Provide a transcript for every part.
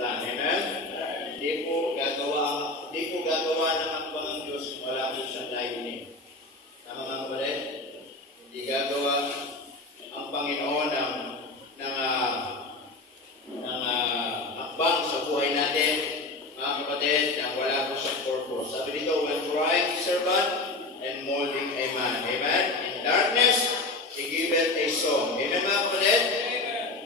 lang. Amen? Hindi po gagawa ng hakbang ang Diyos kung wala po siyang layunin. Tama mga kapatid? Hindi gagawa ang Panginoon ng hakbang sa buhay natin, mga kapatid, na wala po siyang purpose. Sabi dito, when trying servant and molding a man. Amen? In darkness, He giveth a song. Amen mga kapatid?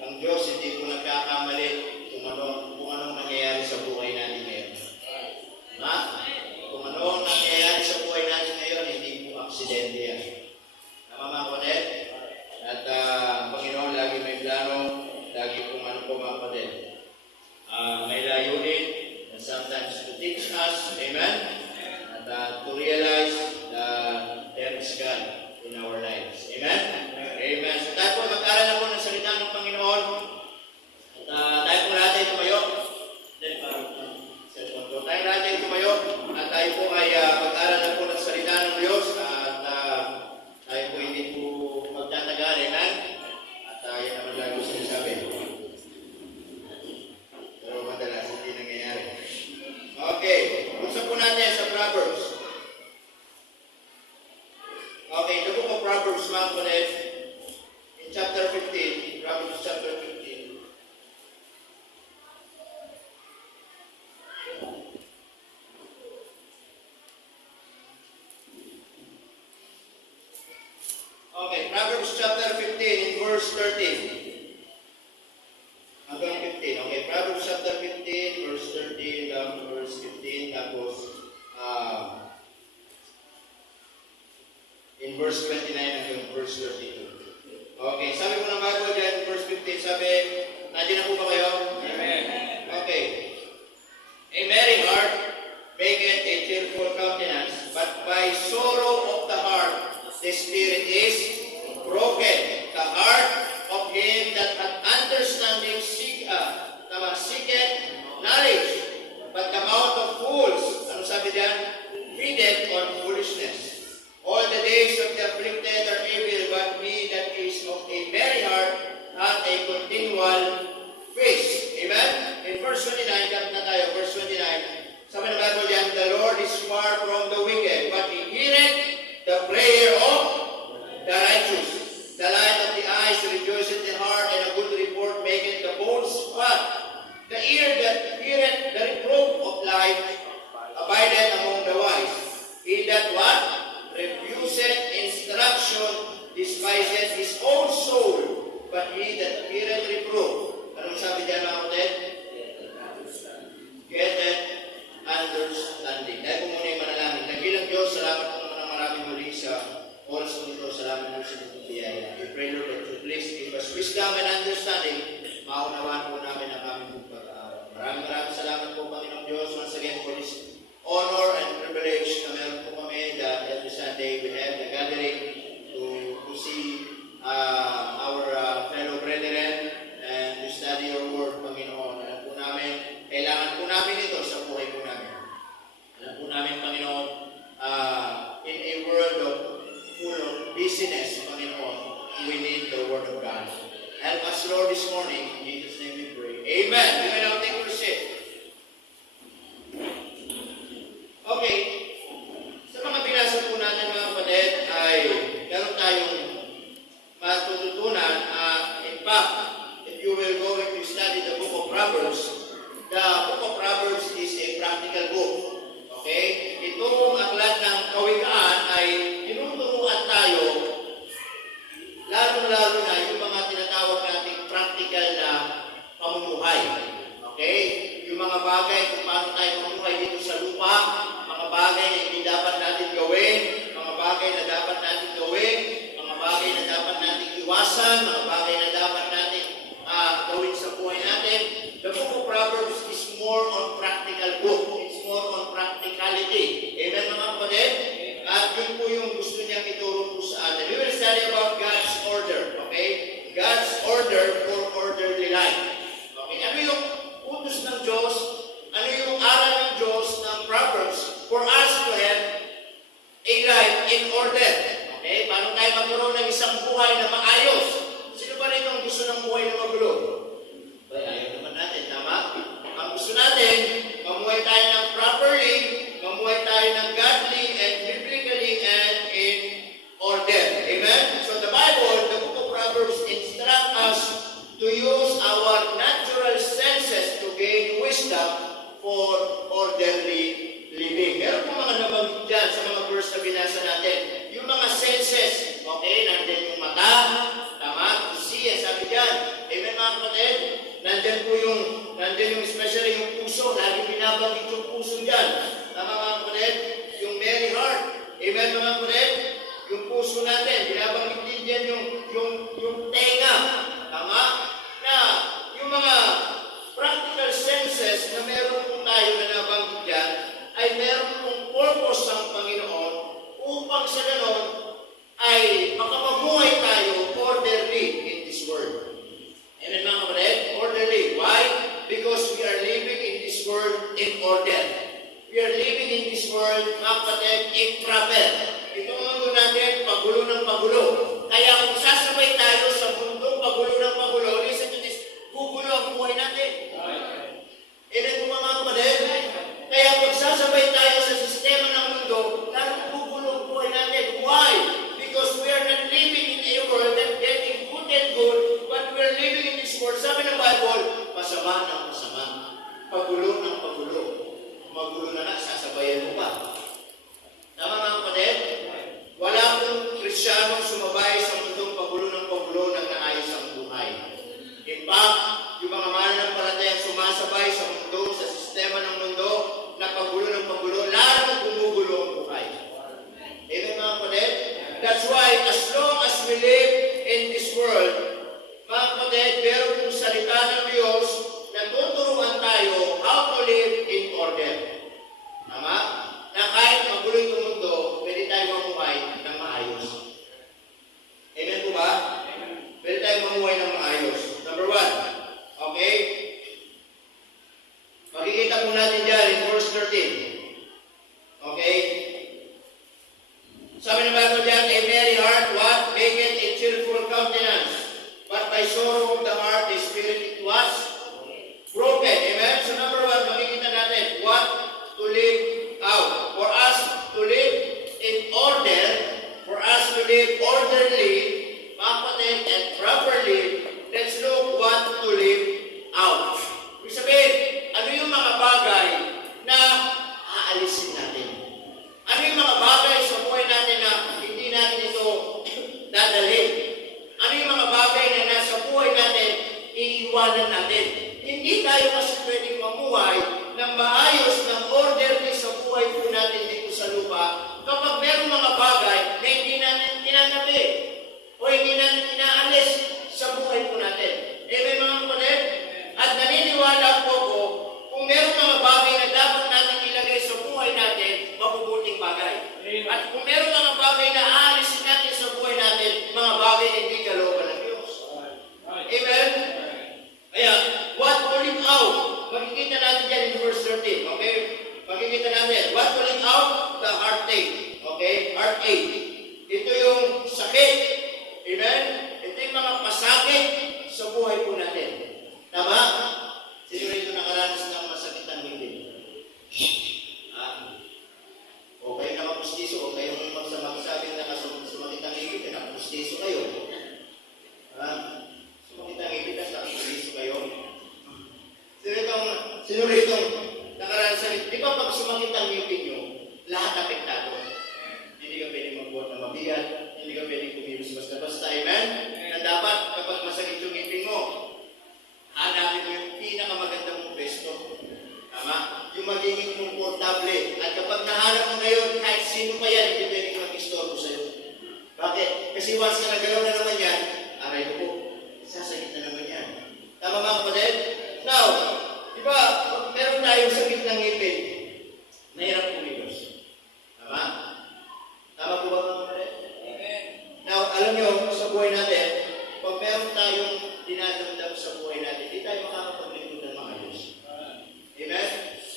Ang Diyos hindi po nagkakamali kung anong nangyayari sa buhay natin ngayon. Kung anong nangyayari sa buhay natin ngayon, hindi po aksidente yan. Tama mga kapatid? At ang Panginoon lagi may plano, lagi kung ano po mga kapatid. May layunin, and sometimes to teach us, amen? At to realize that there is God in our lives. Amen? Amen. So tayo po mag-aral na po ng salita ng Panginoon. At tayo po natin tumayo. Tayo natin tumayo. At tayo po ay mag-aral na po ng salita ng Diyos. At tayo po hindi po magtatagal. Amen? At yan naman lagi sinasabi. Pero madalas hindi nangyayari. Okay. Usap po natin sa Proverbs. Okay, the book of Proverbs, mga kapatid, in chapter 15, Proverbs chapter 15. Okay, Proverbs chapter 15, in verse 13. Hanggang 15. Okay, Proverbs chapter 15, verse 13, hanggang verse 15, tapos, in verse 29 hanggang verse 32. Okay, sabi ko ng Bible dyan, verse 15, sabi, nandiyan na po ba kayo? Amen. Okay. A merry heart maketh a cheerful countenance, but by sorrow of the heart the spirit is broken. The heart of him that hath understanding seeketh knowledge, but the mouth of fools, ano sabi dyan? Feedeth on foolishness. All the days of the afflicted are evil, but he that is of a merry heart hath a continual peace. Amen? In verse 29, cut na tayo, verse 29. Sabi ng Bible diyan, the Lord is far from the wicked, but he heareth the prayer of the righteous. The light of the eyes rejoiceth the heart, and a good report maketh the bones fat. The ear that heareth the reproof of life abideth among the wise. He that what? Refuseth instruction, despiseth his own soul, but he that heareth reproof. Anong sabi diyan mga kapatid? Getteth understanding. Dahil po muna yung manalangin. Nagilang Diyos, salamat po naman ng maraming muli sa oras po ito. Salamat po sa itong biyaya. We pray Lord that you please give us wisdom and understanding. Maunawaan po namin ang aming pag-aaral. Maraming salamat po Panginoong Diyos once again for this honor and privilege na meron po kami that every Sunday we have the gathering to see our fellow brethren and to study your word, Panginoon. Alam po namin, kailangan po namin ito sa buhay po namin. Alam po namin, Panginoon, in a world full of busyness, Panginoon, we need the word of God. Help us, Lord, this morning. In Jesus' name we pray. Amen. You may now take your seat. Okay, sa mga binasa po natin mga kapatid ay meron tayong matututunan. In fact, if you will go to study the book of Proverbs, the book of Proverbs is a practical book. Okay? Itong aklat ng kawikaan ay tinuturuan tayo, lalo-lalo na yung mga tinatawag nating practical na pamumuhay. Okay? Yung mga bagay kung paano tayo mamuhay dito sa lupa, mga bagay na hindi dapat natin gawin, mga bagay na dapat natin gawin, mga bagay na dapat natin iwasan, mga bagay na dapat natin gawin sa buhay natin. The book of Proverbs is more on practical book. It's more on practicality. Amen mga kapatid? At yun po yung gusto niyang ituro po sa atin. We will study about God's order. Okay? God's order for orderly life. Okay? Ano yung utos ng Diyos? Ano yung aral ng Diyos ng Proverbs for us to have a life in order? Okay? Paano tayo magkaroon ng isang buhay na maayos? Sino ba rin ang gusto ng buhay na magulo? Ayaw naman natin, tama? Ang orderly living. Meron po mga nabanggit dyan sa mga verse na binasa natin. Yung mga senses, okay, nandyan yung mata, tama, isiya, sabi dyan. Amen mga kapatid? Nandyan yung especially yung puso, lagi binabanggit yung puso dyan. Tama mga kapatid? Yung merry heart. Amen mga kapatid? Yung puso natin, binabanggit din dyan yung tenga. Tama? Na yung mga practical senses na meron po tayo na nabanggit dyan, ay meron pong purpose ng Panginoon upang sa ganon ay makamamuhay tayo orderly in this world. Amen mga kapatid? Orderly. Why? Because we are living in this world in order. We are living in this world, mga kapatid, in trouble. Itong mundo natin, pagulo ng pagulo. Kaya kung sasabay tayo sa mundong pagulo ng pagulo, listen to this, gugulo ang buhay natin. Amen po mga kapatid? Kaya kung sasabay tayo sa sistema ng mundo, lalong gugulo ang buhay natin. Why? Because we are not living in a world that getting good and good, but we are living in this world. Sabi ng Bible, masama ng masama. Pagulo ng pagulo. Magulo na nga, sasabayan mo pa. Tama mga kapatid? Wala pong Kristiyanong sumabay sa mundong pagulo ng pagulo ng naayos ang buhay. In fact, yung mga mananampalatayang sumasabay sa mundo, sa sistema ng mundo, na pagulo ng pagulo, lalong gumugulo ang buhay. Amen mga kapatid? That's why, as long as we live in this world, mga kapatid, meron pong salita ng Diyos na tuturuan tayo how to live in order. Tama? Na kahit magulo yung mundo, pwede tayo mamuhay ng maayos. Amen po ba? Pwede tayo mamuhay ng maayos. Number 1. Okay? Makikita po natin dyan in verse 13. Okay? Sabi ng Bible dyan, a merry heart, what? Maketh a cheerful countenance. But by sorrow of the heart, the spirit it was broken. Amen? So number 1, makikita natin, what to live out. For us to live in order, for us to live orderly, kapatid, and properly, let's look what to live out. Ibig sabihin, ano yung mga bagay na aalisin natin? Ano yung mga bagay sa buhay natin na hindi natin ito dadalhin? Ano yung mga bagay na nasa buhay natin, iiwanan natin? Hindi tayo kasi pwedeng mamuhay ng maayos, ng orderly sa buhay po natin dito sa lupa kapag merong mga bagay na hindi natin tinatabi o hindi natin inaalis sa buhay po natin. Amen mga kapatid? At naniniwala po ko, kung merong mga bagay na dapat natin ilagay sa buhay natin, mabubuting bagay. At kung merong mga bagay na aalisin natin sa buhay natin, mga bagay na hindi kalooban ng Diyos. Amen? Kaya, what to live out? Makikita natin dyan in verse 13. Okay? Makikita natin. What to live out? The heartache. Okay? Heartache. Ito yung sakit. Amen? Ito yung mga pasakit sa buhay po natin. Tama? Sino rito nakaranas ng masakit ang ngipin? Okay, nakapustiso. O kayong magsabi na sumakit ang ngipin, nakapustiso kayo. Sumakit ang ngipin, nakapustiso kayo. Sino rito nakaranas sa ngipin? Di ba pag sumakit ang ngipin nyo, lahat apektado? Hindi ka pwedeng magbuhat na mabigat, hindi ka pwedeng kumilos basta-basta. Amen? Na dapat kapag masakit yung ngipin mo, hanapin mo yung pinakamagandang mong pwesto. Tama? Yung magiging komportable. At kapag nahanap mo ngayon, kahit sino pa yan, hindi pwedeng mag-istorbo sa'yo. Bakit? Kasi once na nagalaw na naman yan, aray ko po, sasakit na naman yan. Tama mga kapatid? Now, di ba, meron tayong sakit ng ngipin, mahirap kumilos. Tama? Tama po ba mga kapatid? Now, alam nyo, sa buhay natin, pag meron tayong dinadamdam sa buhay natin, hindi tayo makakapaglingkod ng maayos. Amen?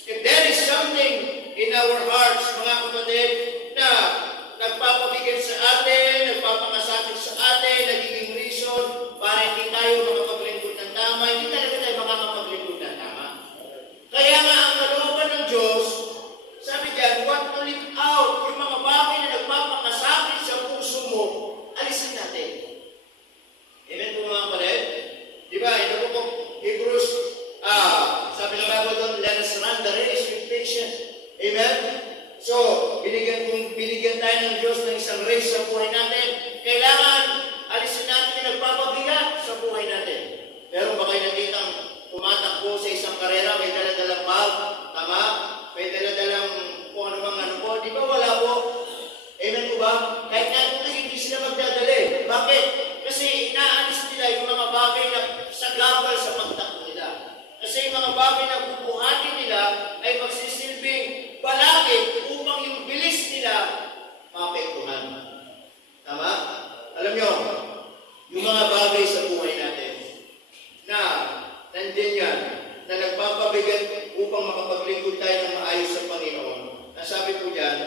If there is something in our hearts, mga kapatid, na nagpapabigay sa atin, nagpapakasakit sa atin, nagiging reason para hindi tayo makapaglingkod ng tama, hindi talaga tayo makakapaglingkod ng tama. Kaya nga ang kalooban ng Diyos, sabi diyan, what to live out, yung mga bagay na nagpapakasakit sa puso mo, alisin natin. Amen po mga kapatid? Diba, ito po Hebrews, sabi ng Bible doon, let us run the race expectation. Amen? So, binigyan tayo ng Diyos ng isang race sa buhay natin. Kailangan alisin natin yung nagpapabigat sa buhay natin. Meron ba kayo nakitang tumatakbo sa isang karera, may daladalang bag, tama? May daladalang kung ano bang ano po. Di ba wala po? Amen po ba? Kahit nga kung hindi sila magdadali. Bakit? Kasi inaalis nila yung mga bagay na sagabal sa pagtakbo nila. Kasi yung mga bagay na bubuhatin nila ay magsisilbing balakid upang yung bilis nila maapektuhan. Tama? Alam nyo, yung mga bagay sa buhay natin na nandiyan yan, na nagpapabigat upang makapaglingkod tayo ng maayos sa Panginoon, nasabi po dyan,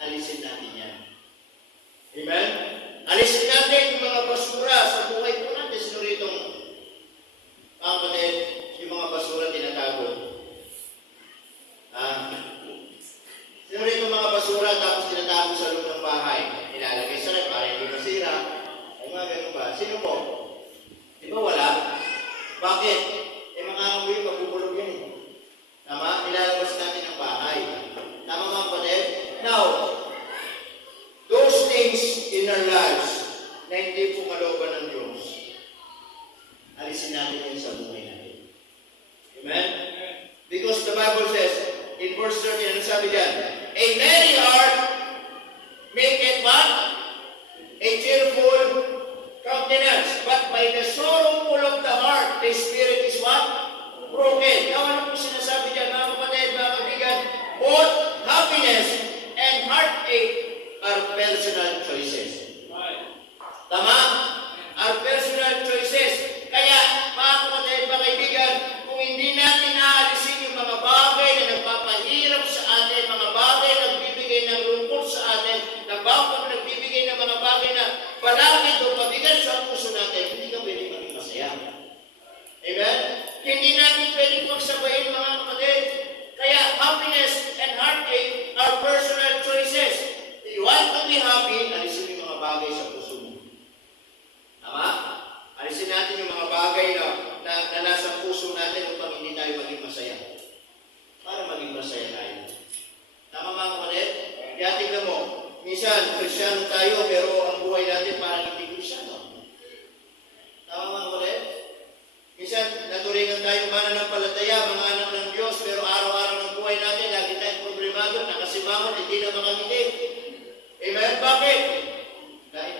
alisin natin yan. Amen? Alisin natin yung mga basura sa buhay po natin. Sino rito, mga kapatid, yung mga basura tinatago? Sino rito mga basura tapos tinatago sa loob ng bahay? Ilalagay sa rep para hindi masira. Ay mga ganun ba? Sino po? Di ba wala? Bakit? Mga amoy mabubulog yan eh. Tama? Ilalabas natin ang bahay. Tama mga kapatid? Now, those things in our lives na hindi po kalooban ng Diyos, alisin natin yun sa buhay natin. Amen? Because the Bible says, in verse 30, ano sabi dyan? A merry heart maketh what? A cheerful countenance. But by the sorrowful of the heart, the spirit is what? Broken. Now, ano po sinasabi dyan, mga kapatid, mga kaibigan? Both happiness and heartache are personal choices. Tama? Are personal choices. Kaya, mga kapatid, mga kaibigan, kung hindi natin aalisin yung mga bagay na nagpapahirap sa atin, mga bagay na nagbibigay ng lungkot sa atin, nagbibigay ng mga bagay na balakid o pabigat sa puso natin, hindi ka pwede maging masaya. Amen? Hindi natin pwede magsabayin, mga kapatid. Kaya, happiness and heartache are personal choices. If you want to be happy, alisin yung mga bagay sa puso mo. Tama? Alisin natin yung mga bagay na nasa puso natin upang hindi tayo maging masaya. Para maging masaya tayo. Tama mga kapatid? Kaya tignan mo, minsan, Kristyano tayo, pero ang buhay natin parang hindi Kristyano. Tama mga kapatid? Minsan, naturingan tayo mananampalataya, mga anak ng Diyos, pero araw-araw ng buhay natin, lagi tayong problemado, nakasimangot, hindi na makangiti. Amen? Bakit? Dahil,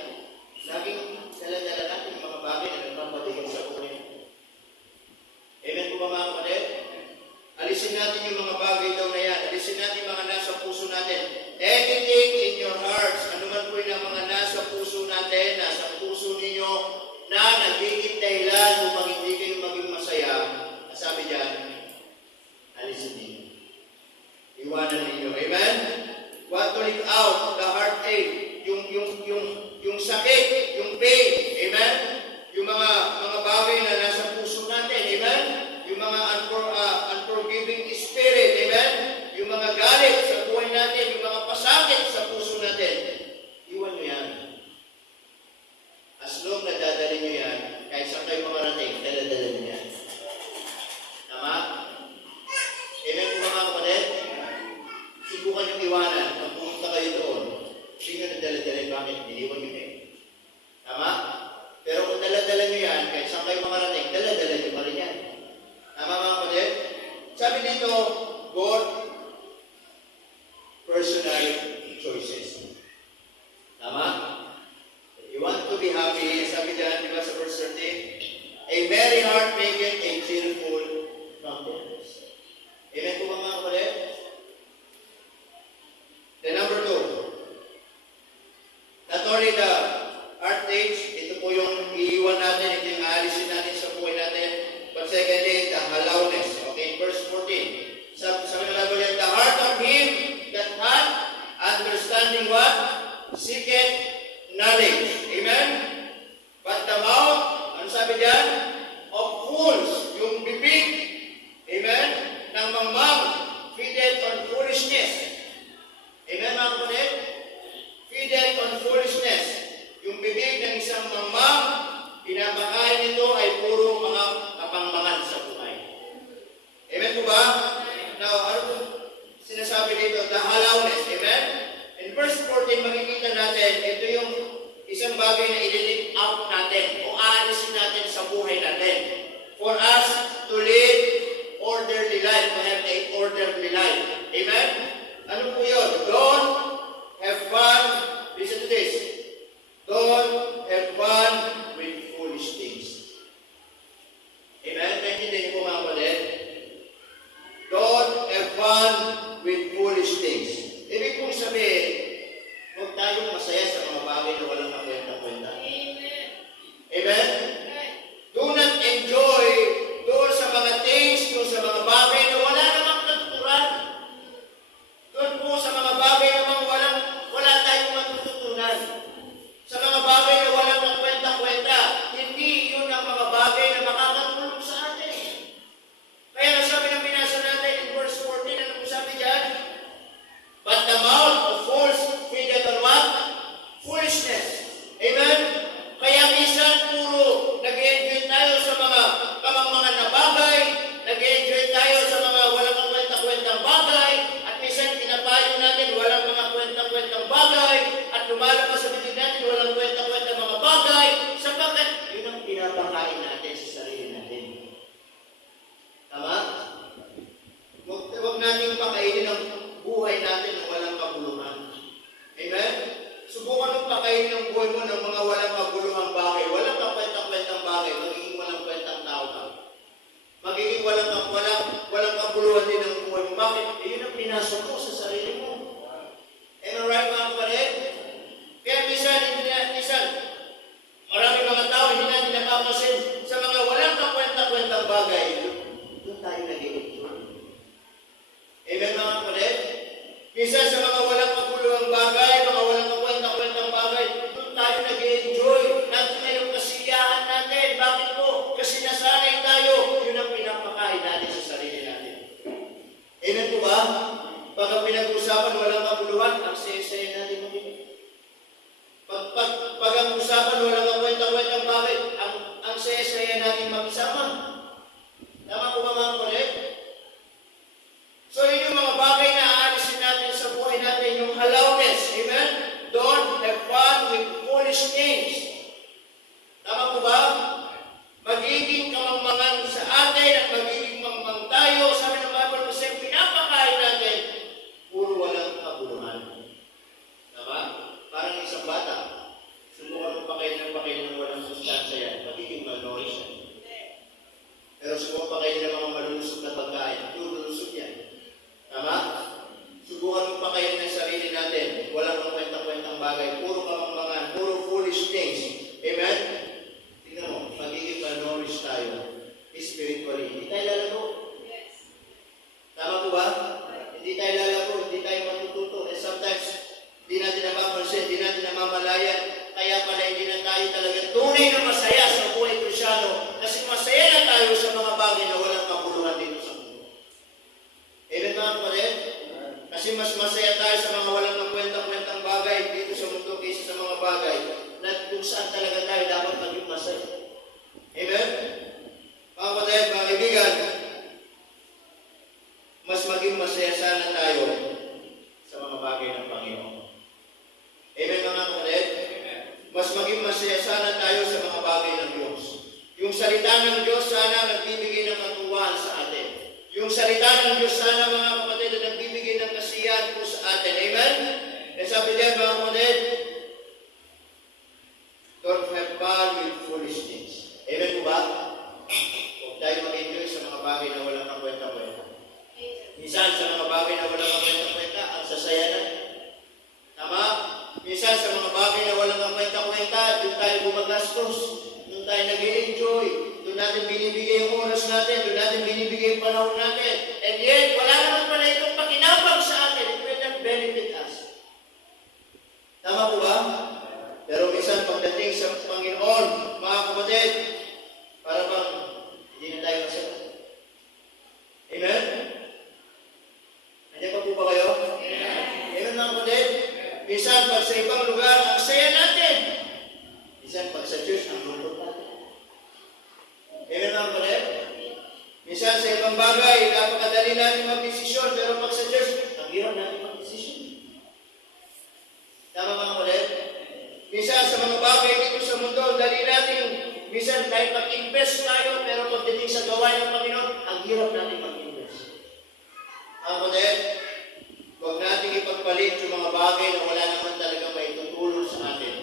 laging dala-dala natin yung mga bagay na nagpapatigil sa buhay. Amen po ba mga kapatid? Alisin natin yung mga bagay daw na yan. Alisin natin yung mga nasa puso natin. Anything in your hearts, ano man po yung mga nasa puso natin, nasa puso ninyo, na nagiging dahilan upang hindi kayo maging masaya, sabi dyan, alisin ninyo. Iwanan ninyo. Amen? Want to live out the heartache, yung sakit, yung pain. Amen? Yung mga bagay na nasa puso natin. Amen? Yung mga unforgiving spirit. Amen? Yung mga galit sa buhay natin, yung mga pasakit sa puso natin. Iwan nyo yan. As long na dadali nyo yan, kahit saan kayo mamarating, dala-dala nyo yan. Tama? Amen po mga kapatid? Subukan nyo iwanan. Pag pumunta kayo doon, hindi nyo na dala-dala. Bakit? Iniwan nyo eh. Tama? Pero kung dala-dala nyo yan, kahit saan kayo mamarating, dala-dala nyo pa rin yan. Tama mga kapatid? Sabi dito, God, personal choices. Tama? You want to be happy, sabi dyan, di ba sa verse 13? A merry heart maketh a cheerful countenance. Amen po ba mga kapatid? Then number 2. Not only the heartache, ito po yung iiwan natin, ito yung aalisin natin sa buhay natin. But secondly, the hollowness. Okay, verse 14. Sabi na isang bagay na i-delete out natin o aalisin natin sa buhay natin. For us to live orderly life, to have a orderly life. Amen? Ano po yun? Don't have fun, listen to this, don't have fun with foolish things. Amen? Naintindihan niyo po mga kapatid? Don't have fun with foolish things. Ibig pong sabihin, huwag tayong masaya sa mga bagay na walang kakwenta-kwenta. Amen? Amen? Do not enjoy doon sa mga things, doon sa mga bagay na wala namang natuturan. Doon po sa mga bagay na wala tayong matututunan. Sa mga bagay na walang kakwenta-kwenta, hindi yun ang mga bagay na makakatulong sa atin. Kaya sabi ng binasa natin in verse 14, ano po sabi dyan? But the mouth of fools feedeth on what? Foolishness. Amen? Kaya minsan puro nag-enjoy tayo sa mga kamangmangan na bagay, nag-enjoy tayo sa mga walang kwenta-kwentang bagay, at minsan pinapayo natin walang mga kwenta-kwentang bagay, at lumalabas sa bibig natin walang kwenta-kwentang mga bagay, sapagkat yun ang pinapakain natin sa sarili natin. Tama? Huwag natin pakainin ang buhay natin ng walang kabuluhan. Amen? Subukan mong pakainin ang buhay mo ng mga walang kabuluhang bagay, walang kakwenta-kwentang bagay, magiging walang kwentang tao ka. Magiging walang kabuluhan din ang buhay mo. Bakit? Yun ang pinasok mo sa sarili mo. Am I right, mga kapatid? Kaya minsan, marami mga tao hindi natin napapasin sa mga walang kakwenta-kwentang bagay. Doon tayo nag-i-enjoy. Amen, mga kapatid? Minsan sa mga walang kabuluhang bagay, mga walang kakwenta-kwentang bagay, doon tayo nag-i-enjoy. Nandun na yung kasiyahan natin. Bakit po? Kasi nasanay tayo. Yun ang pinapakain natin sa sarili natin. Amen po ba? Pagka pinag-usapan walang kabuluhan, ang saya-saya natin makinig. Pag ang usapan walang kakwenta-kwentang bagay, ang saya-saya natin mag-isama. Tama po ba mga kapatid? So yun yung mga bagay na aalisin natin sa buhay natin, yung allowness. Amen? Don't have fun with foolish things. Tama po ba? Magiging kamangmangan sa atin at magiging mangmang tayo. Sabi ng Bible kasi pinapakain natin, puro walang kabuluhan. Tama? Parang isang bata. Subukan mo pakainin ng walang sustansya yan. Magiging malnourished yan. Pero subukan pakainin ng mga malulusog na pagkain. Lulusog yan. Tama? Subukan mo pakainin ng sarili natin. Walang kwenta-kwentang bagay. Puro kamangmangan. Puro foolish things. Amen? Tingnan mo. Magiging malnourished tayo. Spiritually. Hindi tayo lalago. Tama po ba? Hindi tayo lalago. Hindi tayo matututo. And sometimes, hindi natin napapansin. Hindi natin namamalayan. Kaya pala hindi na tayo talaga tunay na masaya sa buhay Krisyano. Kasi masaya na tayo sa mga bagay na walang kabuluhan dito sa mundo. Amen mga kapatid? Kasi mas masaya tayo sa mga walang kwentang-kwentang bagay dito sa mundo kaysa sa mga bagay na kung saan talaga tayo dapat maging masaya. Amen? Mga kapatid, mga kaibigan, mas maging masaya sana tayo sa mga bagay ng Panginoon. Amen mga kapatid? Mas maging masaya sana tayo sa mga bagay ng Diyos. Yung salita ng Diyos sana nagbibigay ng katuwaan sa atin. Yung salita ng Diyos sana mga kapatid na nagbibigay ng kasiyahan po sa atin. Amen? E sabi diyan mga kapatid, don't have fun with foolish things. Amen po ba? Huwag tayo mag-enjoy sa mga bagay na walang kakwenta-kwenta. Minsan sa mga bagay na walang kakwenta-kwenta, ang sasaya na. Tama? Minsan sa mga bagay na walang kakwenta-kwenta, doon tayo gumagastos. Doon tayo nag-enjoy. Doon natin binibigay yung oras natin. Doon natin binibigay yung panahon natin. And yet, wala naman pala itong pakinabang sa atin. It will not benefit us. Tama po ba? Pero minsan pagdating sa Panginoon, mga kapatid, para bang hindi na tayo masaya. Amen? Nandiyan pa po ba kayo? Amen mga kapatid? Minsan pag sa ibang lugar, ang saya natin. Minsan pag sa church, ang lulot natin. Amen mga kapatid? Minsan sa ibang bagay, napakadali natin mag-desisyon, pero pag sa church, ang hirap natin mag-desisyon. Tama mga kapatid? Minsan sa mga bagay dito sa mundo, dali natin, minsan kahit mag-invest tayo, pero pagdating sa gawain ng Panginoon, ang hirap natin mag-invest. Kapatid, huwag natin ipagpalit yung mga bagay na wala naman talaga may tutulong sa atin.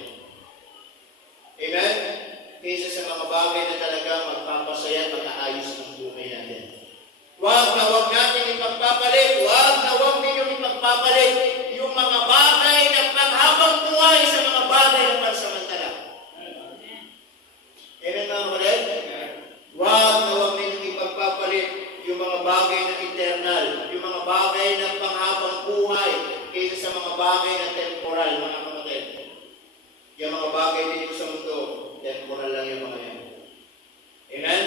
Amen? Kaysa sa mga bagay na talaga magpapasaya at mag-aayos ng buhay natin. Huwag natin ipagpapalit, huwag ninyong ipagpapalit yung mga bagay na panghabang buhay sa mga bagay na pansamantala. Amen mga kapatid? Huwag ninyong ipagpapalit yung mga bagay na eternal, yung mga bagay na panghabang buhay kaysa sa mga bagay na temporal, mga kapatid. Yung mga bagay dito sa mundo, temporal lang yung mga yan. Amen?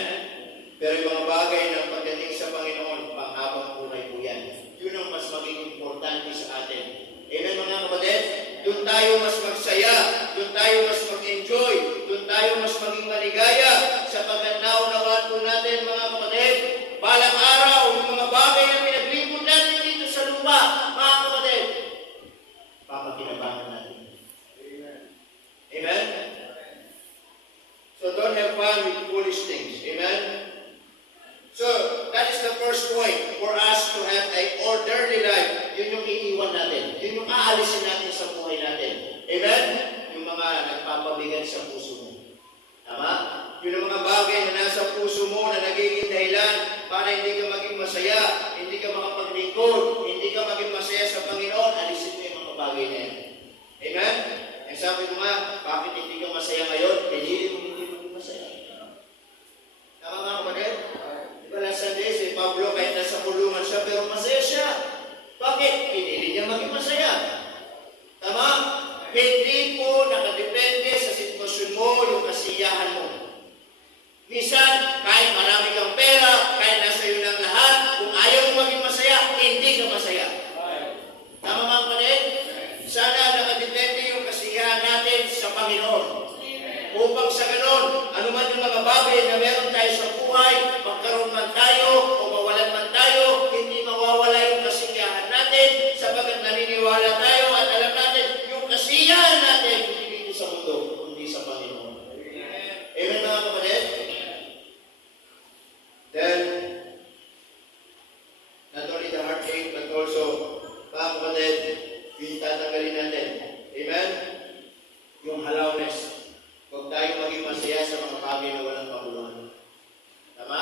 Pero yung mga bagay na pagdating sa Panginoon, panghabang buhay po yan. Yun ang mas maging importante sa atin. Amen mga kapatid? Doon tayo mas magsaya, doon tayo mas mag-enjoy, doon tayo mas maging maligaya sa pagkanaunawaan po natin mga kapatid. Balang araw, yung mga bagay na pinaglipod natin dito sa lupa, mga kapatid, papakinabangan natin. Amen? Amen? So don't have fun with foolish things. Amen? So, that is the first point for us to have an orderly life. Yun yung iiwan natin. Yun yung aalisin natin sa buhay natin. Amen? Yung mga nagpapabigat sa puso mo. Tama? Yun yung mga bagay na nasa puso mo na nagiging dahilan para hindi ka maging masaya, hindi ka makapaglingkod, hindi ka maging masaya sa Panginoon, alisin mo yung mga bagay na yan. Amen? Eh sabi ko nga, bakit hindi ka masaya ngayon? Pinili mo hindi maging masaya. Tama nga kapatid? Last Sunday, si Pablo kahit nasa kulungan siya, pero masaya siya. Bakit? Pinili niya maging masaya. Tama? Hindi po nakadepende sa sitwasyon mo yung kasiyahan mo. Minsan, kahit marami kang pera, kahit nasa iyo ng lahat, kung ayaw mo maging masaya, hindi ka masaya. Tama mga kapatid? Sana nakadepende yung kasiyahan natin sa Panginoon. Upang sa ganon, anuman yung mga bagay na meron tayo sa buhay, magkaroon man tayo o mawalan man tayo, hindi mawawala yung kasiyahan natin sapagkat naniniwala tayo at alam natin yung kasiyahan natin hindi dito sa mundo, kundi sa Panginoon. Amen mga kapatid? Then, not only the heartache, but also, mga kapatid, yung tatanggalin natin. Amen? Yung hallowness. Huwag tayo maging masaya sa mga bagay na walang kabuluhan. Tama?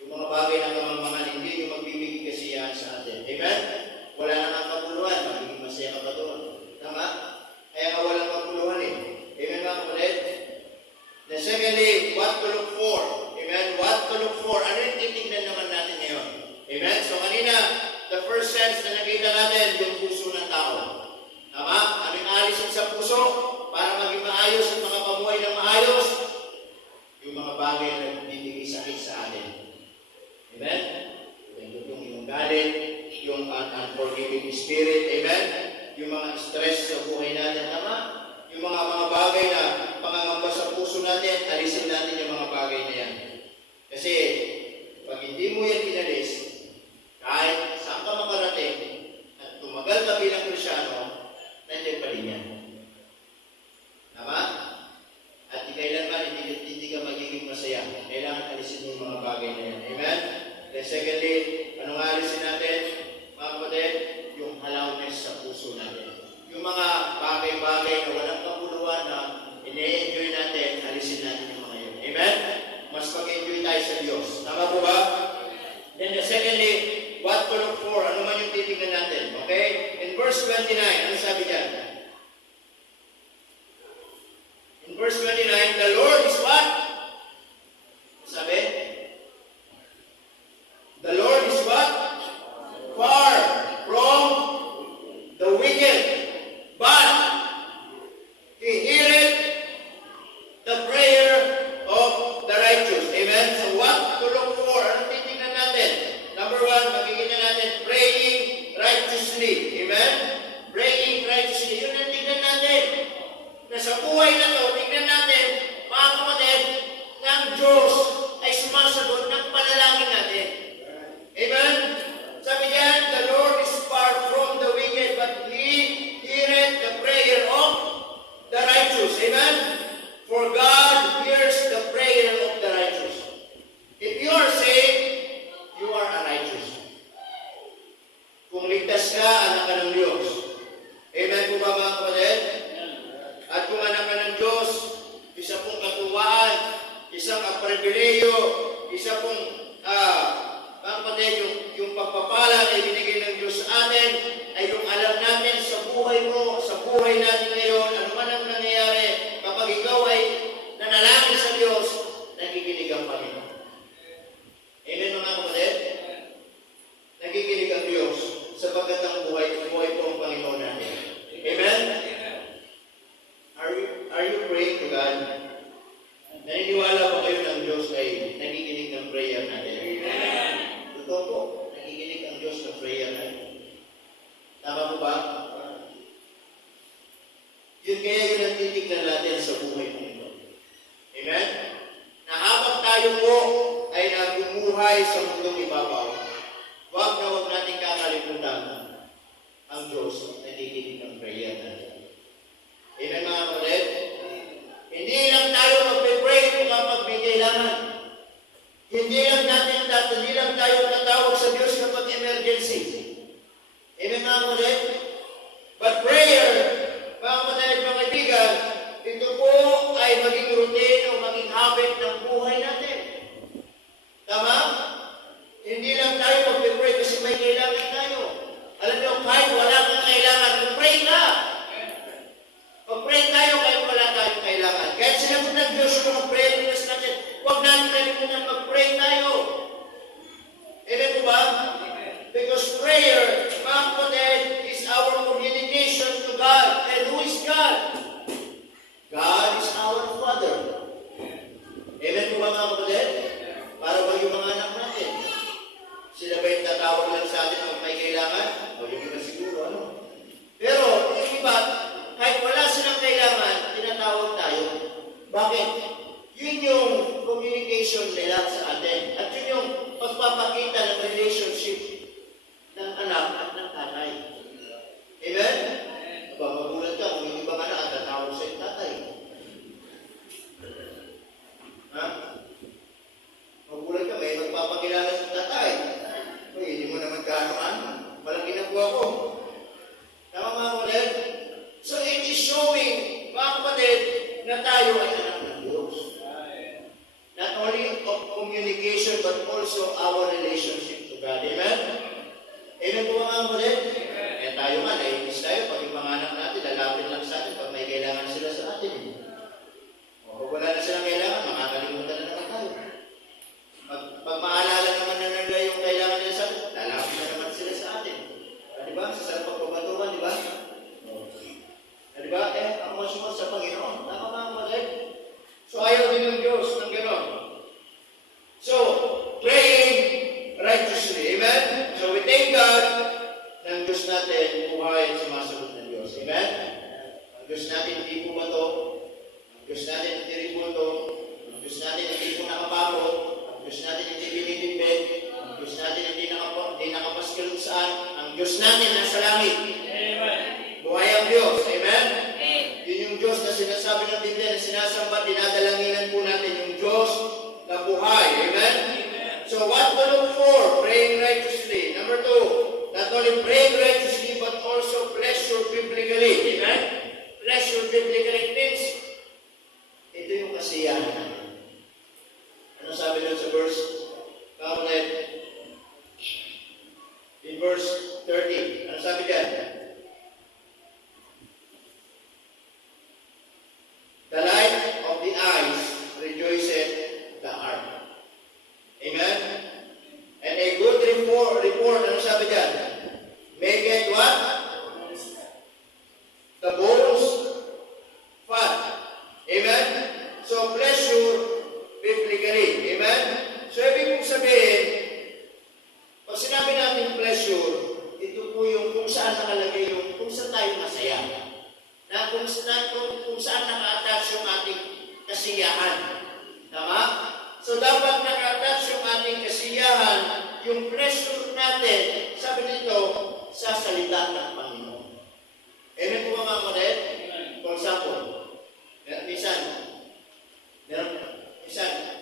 Yung mga bagay na kamangmangan, hindi yung magbibigay kasiyahan sa atin. Amen? Wala na kang kabuluhan, magiging masaya ka pa doon. Tama? Kaya nga walang kabuluhan eh. Amen mga kapatid? Then secondly, what to look for. Amen? What to look for. Ano yung titignan naman natin ngayon? Amen? So kanina, the first sense na nakita natin, yung puso ng tao. Tama? Ano yung alisin sa puso? Para maging maayos at mga pamuhay ng maayos, yung mga bagay na nagbibigay sakit sa atin. Amen? Yung galit, yung unforgiving spirit, amen? Yung mga stress sa buhay natin, tama? Yung mga bagay na pangangamba sa puso natin, alisin natin yung mga bagay na yan. Kasi, pag hindi mo yan inalis, kahit saan ka makarating, at tumagal ka bilang Kristyano, nandiyan pa rin yan. Tama? At kailanman hindi ka magiging masaya. Kailangan alisin mo yung mga bagay na yan. Amen? Then secondly, anong alisin natin? Mga kapatid, yung hallowness sa puso natin. Yung mga bagay-bagay na walang kabuluhan na ine-enjoy natin, alisin natin yung mga yun. Amen? Mas mag-enjoy tayo sa Diyos. Tama po ba? Then secondly, what to look for? Ano man yung titignan natin? Okay? In verse 29, ano sabi dyan? In verse 29, the Lord is what? Sabi? The Lord is what? Far from the wicked, but He heareth the prayer of the righteous. Amen? So what to look for? Anong titignan natin? Number one, makikita natin praying righteously. Amen? Praying righteously. Yun ang tignan natin. Na sa buhay na to, tignan natin, mga kapatid, na ang Diyos ay sumasagot ng panalangin natin. Amen? Sabi diyan, the Lord is far from the wicked, but He heareth the prayer of the righteous. yung pagpapala na ibinigay ng Diyos sa atin, ay yung alam natin sa buhay mo, sa buhay natin ngayon, ano man ang nangyayari, kapag ikaw ay nanalangin sa Diyos, nakikinig ang Panginoon. Amen mga kapatid? Nakikinig ang Diyos sapagkat ang buhay po ang Panginoon natin. Amen? Are you praying to God? Naniniwala ba kayo ng Diyos ay nakikinig ng prayer natin? Amen? Totoo po, nakikinig ang Diyos ng prayer natin. Tama po ba? Yun kaya yun ang titignan natin sa buhay ng ito. Amen? Na habang tayo po ay nagumuhay sa mundong ibabaw, huwag natin kakalimutan ang Diyos na nakikinig ng prayer natin. Amen mga kapatid? Hindi lang tayo magpe-pray kapag may kailangan. Hindi lang tayo tatawag sa Diyos kapag emergency. Amen mga kapatid? But prayer, mga kapatid, mga kaibigan, ito po ay maging routine o maging habit ng buhay natin. Tama? Hindi lang tayo magpe-pray kasi may kailangan tayo. Alam niyo, kahit wala kang kailangan, mag-pray ka. Mag-pray tayo kahit wala tayong kailangan. Kahit sinagot ng Diyos yung mga prayer request natin, huwag natin kalimutan mag-pray tayo. Amen po ba? Because prayer, mga kapatid, is our communication to God. And who is God? God is our Father. Amen po ba mga kapatid? Para ba yung mga anak natin? Sila ba yung tatawag lang sa atin kung may kailangan? O yung iba siguro, ano? Pero, yung iba, kahit wala silang kailangan, tinatawag tayo. Bakit? Yun yung communication nila sa atin. At yun yung pagpapakita ng relationship ng anak at ng tatay. Amen? Magulat ka kung yung ibang anak at tatawag sa yung tatay. Ha? Magulat ka, may magpapakilala sa tatay. Uy, hindi mo naman kaano-ano. Walang ginagawa ko. Tama mga kapatid? So it is showing, mga kapatid, na tayo ay anak ng Diyos. Not only of communication, but also our relationship to God. Amen? Amen po mga kapatid? Eh tayo nga, naiinis tayo pag yung mga anak natin, lalapit lang sa atin pag may kailangan sila sa atin. O pag wala na silang kailangan, makakalimutan na naman tayo. Pag maalala naman na nila yung kailangan nila sa atin, lalapit na naman sila sa atin. Diba? Sa sarap pagpapatuan, diba? Diba? Ang masunod sa Panginoon. Tama mga kapatid? So, ayaw din ng Diyos ng gano'n. So, praying righteously. Amen? So, we thank God ng Diyos natin buhay at sumasagot ng Diyos. Amen? Ang Diyos natin hindi pumato. Ang Diyos natin hindi ributo. Ang Diyos natin hindi po nakapagod. Ang Diyos natin hindi binibigbig. Ang Diyos natin hindi nakapaskil saan. Ang Diyos natin nasa langit. Amen? Buhay ang Diyos. Amen? Yun yung Diyos na sinasabi ng Biblia na sinasamba, dinadalanginan po natin yung Diyos na buhay. Amen? So what to look for? Praying righteously. Number 2, not only praying righteously, but also pleasure biblically. Amen? Pleasure biblically means, ito yung kasiyahan natin. Ano sabi doon sa verse? Kaulit. In verse 30. Ano sabi dyan? The light of the eyes rejoiceth the heart. Amen? And a good report, ano sabi dyan? Make it what? The bones fat. Amen? So, pleasure biblically. Amen? So, ibig kong sabihin, pag sinabi natin pleasure, ito po yung kung saan nakalagay yung kung saan tayo masaya. Na kung saan naka-attach yung ating kasiyahan. Tama? So, dapat naka-attach yung ating kasiyahan, yung pleasure natin, sabi nito, sa salita ng Panginoon. Amen po mga kapatid? For example, minsan,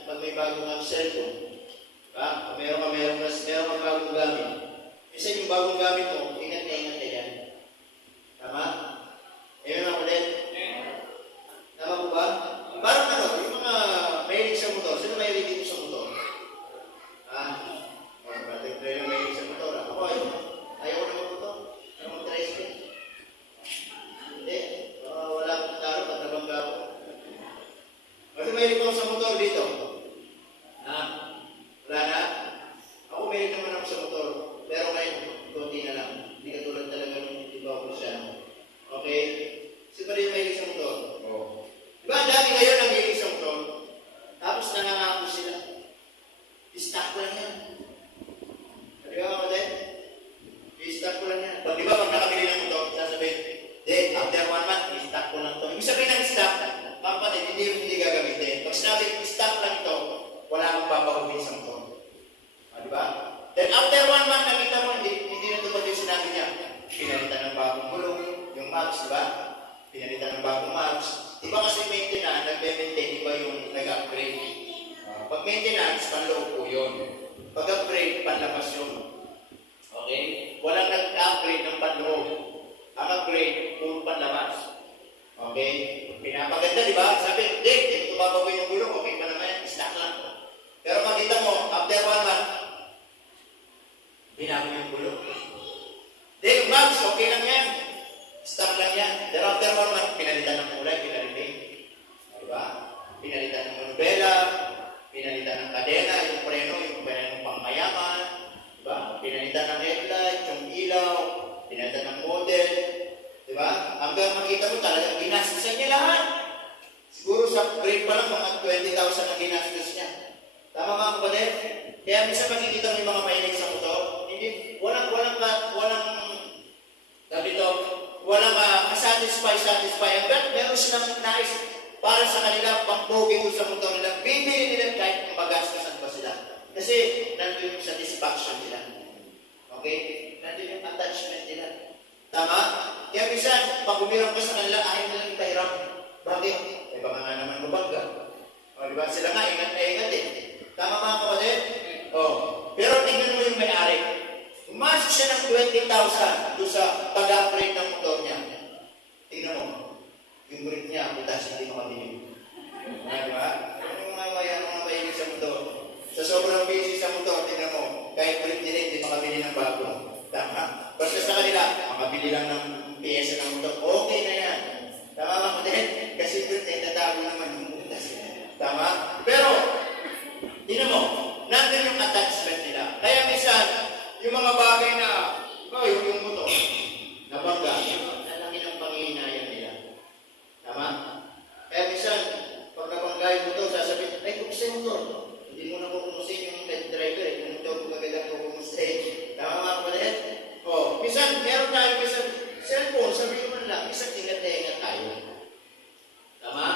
pag may bagong cellphone, meron kang bagong gamit. Minsan yung bagong gamit mo, ingat na yan. Tama? Amen mga kapatid? Tama po ba? Parang yung mga mahilig sa motor. Sino mahilig dito sa motor? Brother Clay, mahilig sa motor. mags, di ba? Pinalitan ng bagong mags. Di ba kasi maintenance, nagme-maintain, iba yung nag-upgrade. Pag maintenance, panloob po yun. Pag upgrade, panlabas yun. Okay? Walang nag-upgrade ng panloob. Ang upgrade, puro panlabas. Okay? Pinapaganda, di ba? Sabi, hindi ko babawin yung gulong, okay pa naman, stock lang. Pero makita mo, after 1 month, binago yung gulong. Hindi, mags, okay lang yan. Stock lang yan. Pero after 1 month, pinalitan ng kulay, pinalitin. Diba? Pinalitan ng manubela, pinalitan ng kadena, yung preno ng pangmayaman. Diba? Pinalitan ng headlight, yung ilaw, pinalitan ng model. Diba? Hanggang makita mo talaga, ginastusan niya lahat. Siguro sa grade pa lang, mga 20,000 na ginastos niya. Tama mga kapatid? Kaya minsan makikita mo yung mga mahilig sa motor, hindi, walang satisfy. Hanggang meron silang nais para sa kanila, pang-pogi ko sa motor nila, bibili nila kahit magastusan pa sila. Kasi nandun yung satisfaction nila. Okay? Nandun yung attachment nila. Tama? Kaya minsan, pag umirang ka sa kanila, ayaw nilang ipahiram. Bakit? Eh, baka nga naman mabangga. O, diba? Sila nga, ingat na ingat eh. Tama mga kapatid? O. Pero tingnan mo yung may-ari. Umasok siya ng 20,000 doon sa pag-upgrade ng motor niya. Tingnan mo. Yung brake niya, butas, hindi makabili. Diba? Yung mga mahilig sa motor. Sa sobrang busy sa motor, tingnan mo. Kahit brake nila, hindi makabili ng bago. Tama? Basta sa kanila, makabili lang ng piyesa ng motor. Okay na yan. Tama mga kapatid? Kasi brake na itatago naman yung butas. Tama? Pero, tingnan mo, nandun yung attachment nila. Kaya minsan, yung mga bagay na, yung motor, nabangga, nalaki ng panghihinayang nila. Tama? Kaya minsan, pag nabangga yung motor, sasabihin, ay, kumusta yung motor? Hindi mo na kukumusin yung head driver, yung motor ko kagandang kukumusin. Tama mga kapatid? Minsan, meron tayo, minsan, cellphone, sabihin mo lang, minsan ingat na ingat tayo. Tama?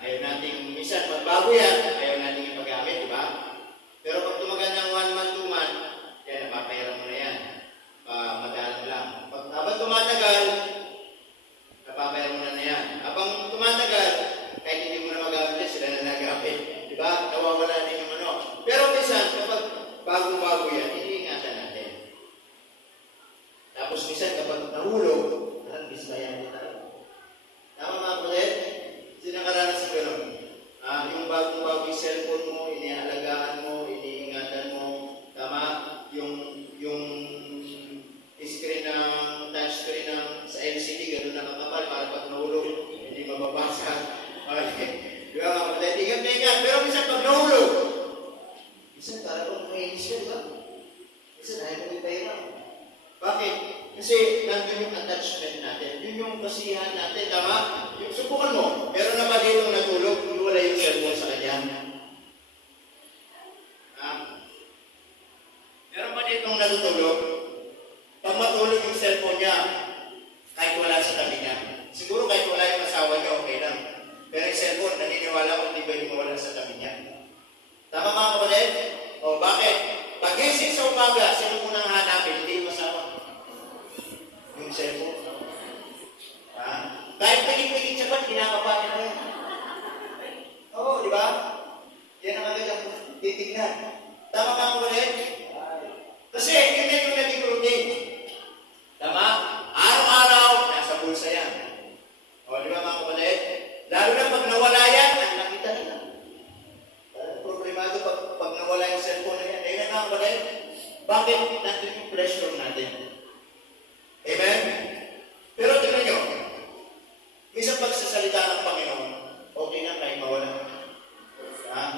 Ayaw natin, minsan, magbago yan, ayaw natin yung paggamit, di ba? Pero pag tumagal ng 1 month, 2 month, yan, napapahiram mo na yan. Madalang lang. Habang tumatagal, napapahiram mo na yan. Habang tumatagal, kahit hindi mo na magamit yan, sila na nagamit. Di ba? Nawawala din yung ano. Pero minsan, kapag bagong-bago yan, iniingatan natin. Tapos minsan, kapag nahulog, parang dismayan mo tayo. Tama mga kulit? Sinakaranas ko gano'n. Yung bagong-bago yung cellphone mo, inialagaan mo, iniingatan mo. Tama? Yung screen ng touchscreen sa LCD, gano'n nakakapal para pag nahulog, hindi mababasag. Di ba mga kapatid? Ingat na ingat. Pero minsan pag nahulog, minsan parang mainis ka, di ba? Minsan ayaw mo ipahiram. Bakit? Kasi nandun yung attachment natin. Yun yung kasiyahan natin. Tama? Yung subukan mo. Meron na ba dito natulog kung wala yung cellphone sa kanya? Meron ba dito natutulog? Pag matulog yung cellphone niya, kahit wala sa tabi niya. Siguro kahit wala yung asawa niya, okay lang. Pero yung cellphone, naniniwala ko hindi pwede mawala sa tabi niya. Tama mga kapatid? O bakit? Pag-ising sa umaga, sino munang hanapin? Hindi yung asawa. Yung cellphone. Kahit pigit-pigit siya pa, kinakabahan niya na yan. Oo, di ba? Yan ang agad ang titignan. Tama mga kapatid? Kasi yun na yung naging routine. Tama? Araw-araw, nasa bulsa yan. O, di ba mga kapatid? Lalo na pag nawala yan, nakita nila. Problemado pag nawala yung cellphone na yan. Ayun mga kapatid. Bakit nandun yung pressure natin? Amen? Pero tignan nyo, minsan pagsasalita ng Panginoon, okay na kahit mawala.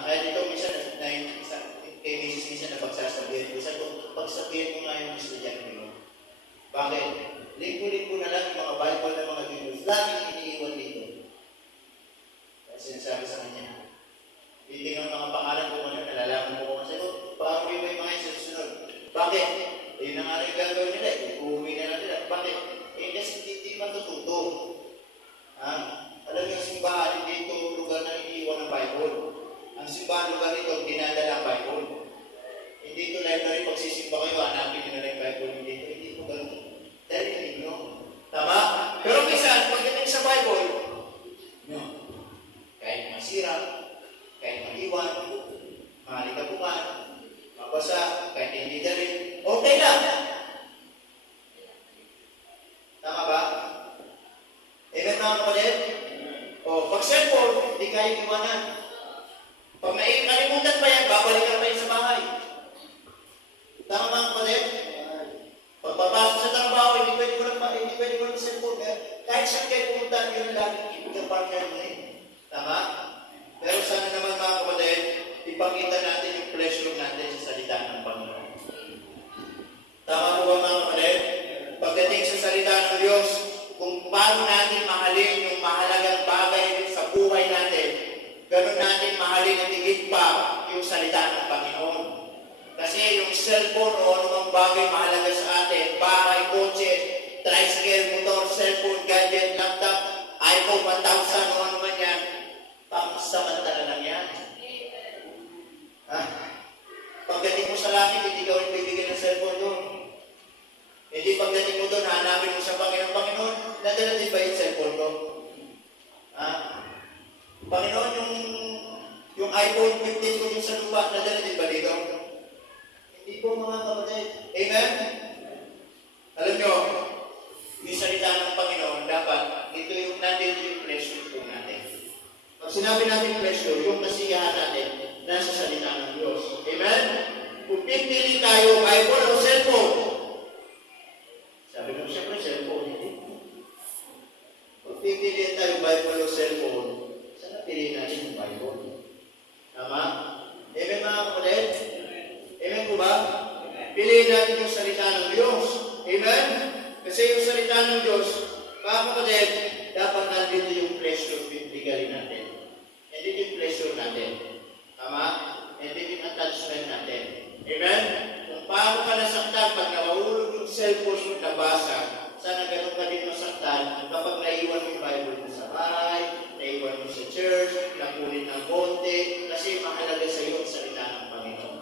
Kaya dito minsan kay Mrs. minsan na pagsasabihin ko, pagsabihin ko nga yung gusto niya ng Bakit? Linggo-linggo na lang yung mga Bible na mga Jews, laging iniiwan dito. Kaya sinasabi sa kanya, titingnan mga pangalan ko na nalalaman ko kasi paano yung may mga susunod. Bakit? Yun na nga rin gagawin nila, uuwi na lang nila. Bakit? Kasi hindi matututo. Alam niyo, simbahan, hindi ito lugar na iniiwan ng Bible. Ang simbahan lugar ito, dinadala ang Bible. Hindi ito library, pagsisimba kayo, hanapin nyo na lang yung Bible. Hindi ito ganun. Dahil hindi, no? Tama? Pero saan kayo pumunta, yun lagi partner mo eh. Tama? Pero sana naman mga kapatid, ipakita natin yung pleasure natin sa salita ng Panginoon. Tama po ba mga kapatid? Pagdating sa salita ng Diyos, kung paano natin mahalin yung mahalagang bagay sa buhay natin, ganun natin mahalin at higit pa yung salita ng Panginoon. Kasi yung cellphone o anumang bagay mahalaga sa atin, bahay, kotse, tricycle, motor, cellphone, gadget, laptop, iPhone 1000 o ano man yan, pang-samantala lang yan. Ha? Pagdating mo sa langit, hindi ka ulit bibigyan ng cellphone doon. Hindi pagdating mo doon, hanapin mo sa Panginoon. Panginoon, nadala din ba yung cellphone ko? Ha? Panginoon, yung iPhone 15 ko yung sa lupa, nadala din ba dito? Hindi po mga kapatid. Amen? Alam nyo, yung salita ng Panginoon, dapat, ito yung nandito yung pleasure po natin. Pag sinabi natin pleasure, yung kasiyahan natin, nasa salita ng Diyos. Amen? Kung pipili tayo, Bible o cellphone, sabi ko, siyempre cellphone. Kung pipili tayo, Bible o cellphone, saan napili natin yung Bible? Tama? Amen mga kapatid? Amen po ba? Piliin natin yung salita ng Diyos. Amen? Kasi yung salita ng Diyos, mga kapatid, dapat nandito yung pleasure bibigay natin. Nandito yung pleasure natin. Tama? Nandito yung attachment natin. Amen? Kung paano ka nasaktan pag nawahulog yung cellphone mo nabasa, sana ganun ka din masaktan kapag naiwan mo yung Bible mo sa bahay, naiwan mo sa church, nakunin ng konti, kasi mahalaga sa iyo ang salita ng Panginoon.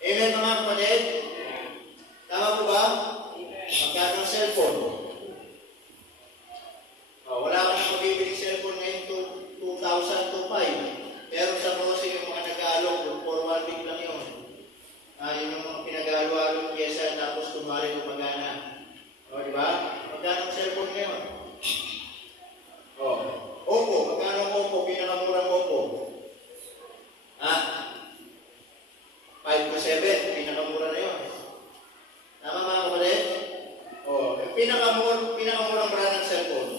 Amen mga kapatid? Tama po ba? Magkano ang cellphone? Wala ka nang mabibiling cellphone ngayon 2,000 to 5. Pero sa crossing yung mga nag-aalok, for 1 week lang yun. Yun yung mga pinag-aalok pyesa tapos kumari gumagana. Di ba? Magkano ang cellphone ngayon? Oppo. Magkano ang Oppo? Pinakamurang Oppo. 5 to 7. Pinakamura na yun. Tama mga kapatid? Pinakamurang brand ng cellphone.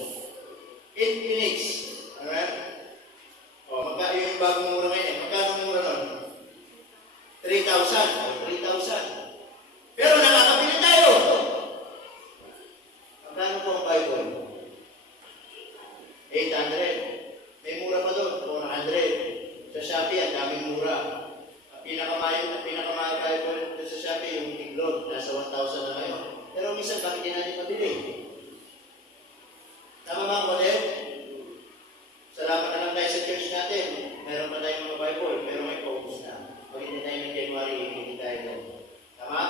Infinix. Alright? Yung bagong mura ngayon. Magkano mura nun? 3,000. 3,000. Pero nakakabili tayo. Magkano po ang Bible? 800. May mura pa doon. 400. Sa Shopee, ang daming mura. Ang pinakamahal Bible sa Shopee, yung Tiglod. Nasa 1,000 na ngayon. Pero minsan, bakit din natin mabili? Tama mga kapatid? Salamat na lang tayo sa church natin. Meron pa tayong mga Bible, pero may focus na. Pag hindi tayo ng January, hindi tayo doon. Tama?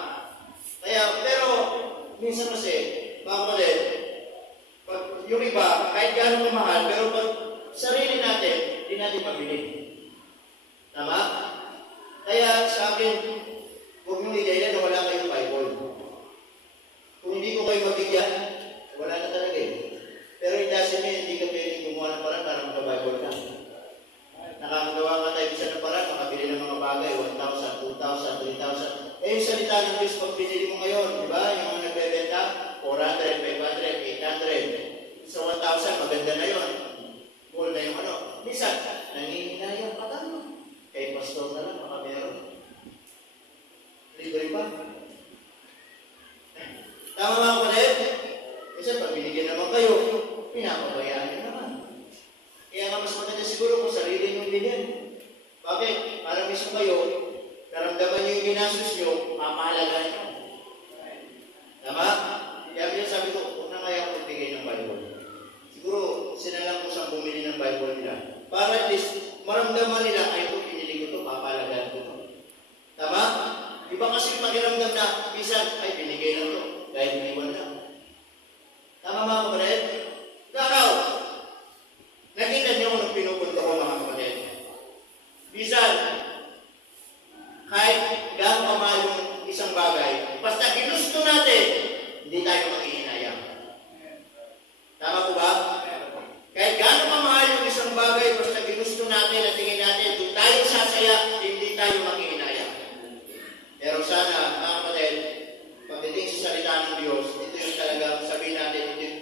Pero, minsan kasi, mga kapatid, yung iba, kahit gano'ng kamahal, pero pag sarili natin, hindi natin mabili. Tama? Kaya sa akin, huwag nyo i-dahilan na wala kayong Bible. Kung hindi ko kayo mabigyan, wala na talaga eh. Pero it doesn't mean hindi ka pwedeng gumawa ng parang para mag-Bible ka. Nakakagawa nga tayo isa ng parang makabili ng mga bagay, 1,000, 2,000, 3,000. Yung salita ng Diyos pag pinili mo ngayon, di ba? Yung mga nagbebenta, 400, 500, 800. Sa 1,000, maganda na yun. Cool na yung ano. Minsan, nangihinayang pa tayo. Kay pastor na lang, baka meron. Libre pa. Tama mga kapatid? Minsan, pag binigyan naman kayo, pinapabayaan nyo naman. Kaya nga mas maganda siguro kung sarili nyo binigyan. Bakit? Para mismo kayo, naramdaman nyo yung ginastos nyo, mamahalagaan nyo. Tama? Kaya sabi ko, huwag na kaya ako magbigay ng Bible. Siguro, sinalang ko sa bumili ng Bible nila. Para at least, maramdaman nila, ay ito, pinili ko ito, papalagaan ko ito. Tama? Iba kasi pakiramdam na, minsan, ay, binigay na ito, dahil iniwan lang. Tama mga kapatid? Daraw, nakita niyo kung anong pinupunto ko mga kapatid. Minsan, kahit gano'ng kamahal yung isang bagay, basta ginusto natin, hindi tayo maghihinayang. Tama po ba? Kahit gano'ng kamahal yung isang bagay, basta ginusto natin at tingin natin, kung tayo sasaya, hindi tayo maghihinayang. Pero sana, mga kapatid, pagdating sa salita ng Diyos, ito yung talaga sabihin natin, ito yung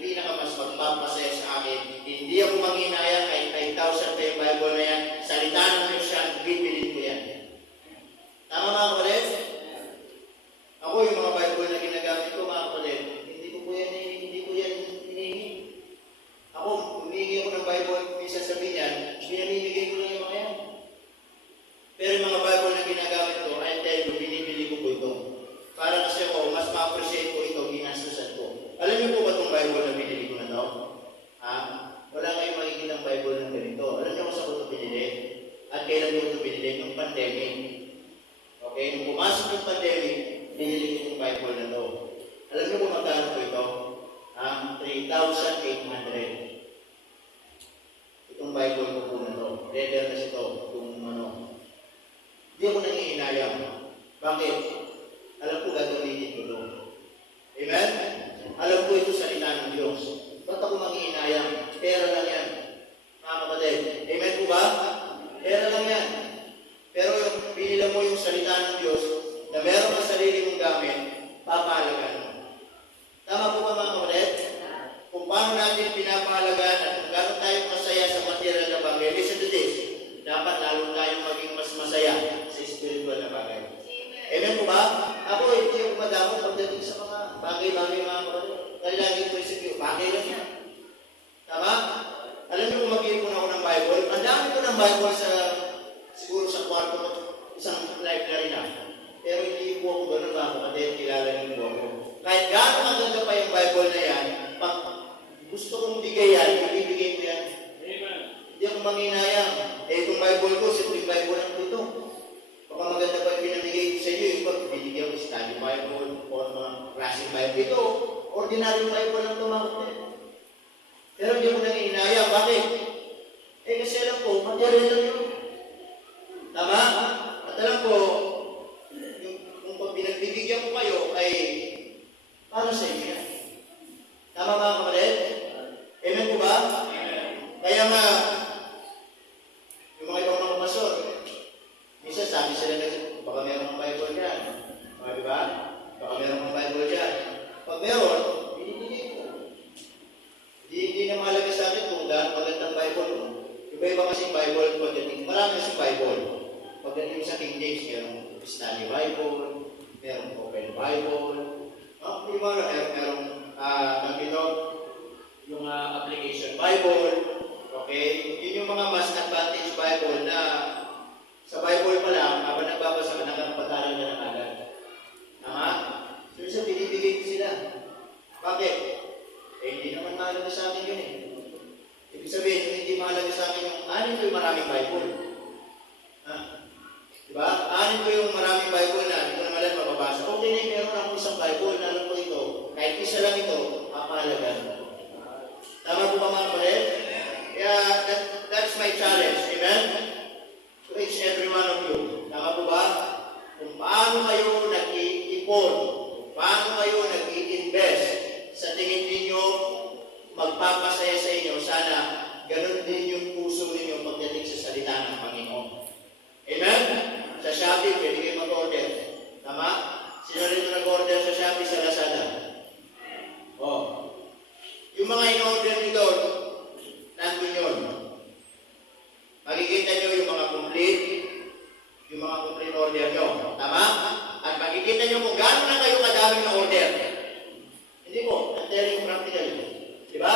pandemic. Okay? Nung pumasok yung pandemic, binili ko yung Bible na to. Alam niyo kung magkano po ito? 3,800. Itong Bible ko po na to. Leather na ito. Itong ano. Hindi ako nangihinayang. Bakit? Alam ko gagamitin ko ito. Amen? Alam ko ito salita ng Diyos. Ba't ako mangihinayang? Pera lang yan. Mga kapatid. Amen po ba? Pera lang yan. Pero yung pinila mo yung salita ng Diyos na meron ka sarili mong gamit, papahalagan mo. Tama po ba mga kapatid? Kung paano natin pinapahalagan at kung gano'n tayo masaya sa material na bagay, listen to this. Dapat lalo tayong maging mas masaya sa spiritual na bagay. Amen po ba? Ako hindi ako madamot pagdating sa mga bagay-bagay mga kapatid. Dahil lagi ko isipin, bagay lang yan. Tama? Alam niyo kung mag-iipon ako ng Bible, ang dami ko ng Bible siguro sa kwarto ko, isang library na. Pero hindi po ako ganun mga kapatid, kilala niyo po ako. Kahit gano'ng maganda pa yung Bible na yan, pag gusto kong bigay yan, ibibigay ko yan. Amen. Hindi ako manghinayang. Itong Bible ko, simple Bible lang po ito. Baka maganda pa yung pinamigay ko sa inyo, yung pag binigyan ko study Bible o mga classic Bible. Ito, ordinary Bible lang ito mga kapatid. Pero hindi ko nangihinayang. Bakit? Kasi alam ko, material lang yun. Tama? At alam ko, kung pag pinagbibigyan ko kayo ay para sa inyo yan. Tama mga kapatid? Amen po ba? Kaya nga, yung mga ibang mga pastor, minsan sabi sila kasi, baka meron ng Bible dyan. Diba? Baka meron ng Bible dyan. Pag meron, binibigay ko. Hindi na mahalaga sa akin kung gaano magandang Bible. Iba-iba kasing Bible pagdating. Marami kasing Bible. Pagdating sa King James, merong study Bible, merong open Bible. Merong yung application Bible. Okay? Yun yung mga mas advantage Bible na sa Bible pa lang, habang nagbabasa ka, nakapatalan na ng agad. Tama? So, isa binibigay ko sila. Bakit? Hindi naman mahalaga sa akin yun eh. Ibig sabihin, yung hindi mahalaga sa akin yung anin ko yung maraming Bible. Diba? Anin ko yung maraming Bible na hindi ko naman lang mababasa. Okay na yung meron ako isang Bible na alam ko ito. Kahit isa lang ito, papahalagan. Tama po ba mga kapatid? Yeah, that's my challenge. Amen? To each every one of you. Tama po ba? Kung paano kayo nag-iipon, kung paano kayo nag-i-invest, sa tingin ninyo, magpapasaya sa inyo, sana ganun din yung puso ninyo pagdating sa salita ng Panginoon. Amen? Sa Shopee, pwede kayo mag-order. Tama? Sino rin nag-order sa Shopee, sa Lazada? Yung mga in-order nito, nandun yun. Makikita nyo yung mga complete order nyo. Tama? At makikita nyo kung gaano na kayo kadaming na order. Hindi po, I'm telling you practically. Diba?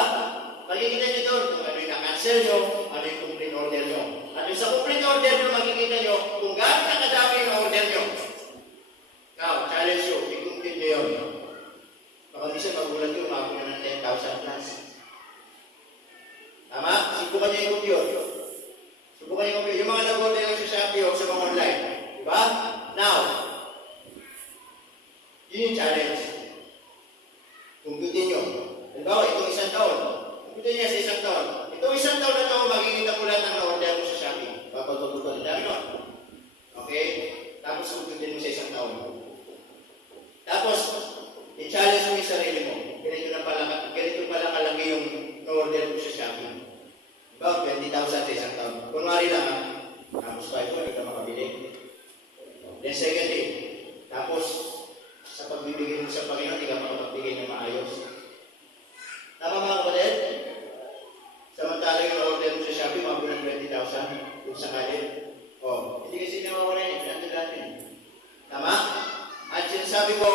Makikita nyo doon kung ano yung na-cancel nyo, ano yung complete order nyo. At yung sa complete order nyo, makikita nyo kung gaano na kadami yung order nyo. Now, challenge nyo, i-complete nyo yun. Baka minsan magulat nyo, umabot na ng 10,000 plus. Tama? Subukan nyo yung compute. Subukan yung compute. Yung mga nag-order nyo sa Shopee o sa mga online. Diba? Now, yun yung challenge. Kumputin nyo. Halimbawa, itong isang taon. Kumputin niya sa isang taon. Itong isang taon na ito, makikita mo lang ang na-order mo sa Shopee. Papagpagpagpag. Dami nun. Okay? Tapos kumputin mo sa isang taon. Tapos, i-challenge mo yung sarili mo. Ganito pala kalaki yung na-order mo sa Shopee. About 20,000 sa isang taon. Kunwari lang ha. Tapos 5 hindi ka makabili. Then second day. Tapos, sa pagbibigay mo sa Panginoon, hindi ka makapagbigay ng maayos. Tama mga kapatid? Samantala yung na-order mo sa Shopee, mga ng 20,000 kung sakali. Hindi kasi nawawala yun. Nandun natin. Tama? At sinasabi ko,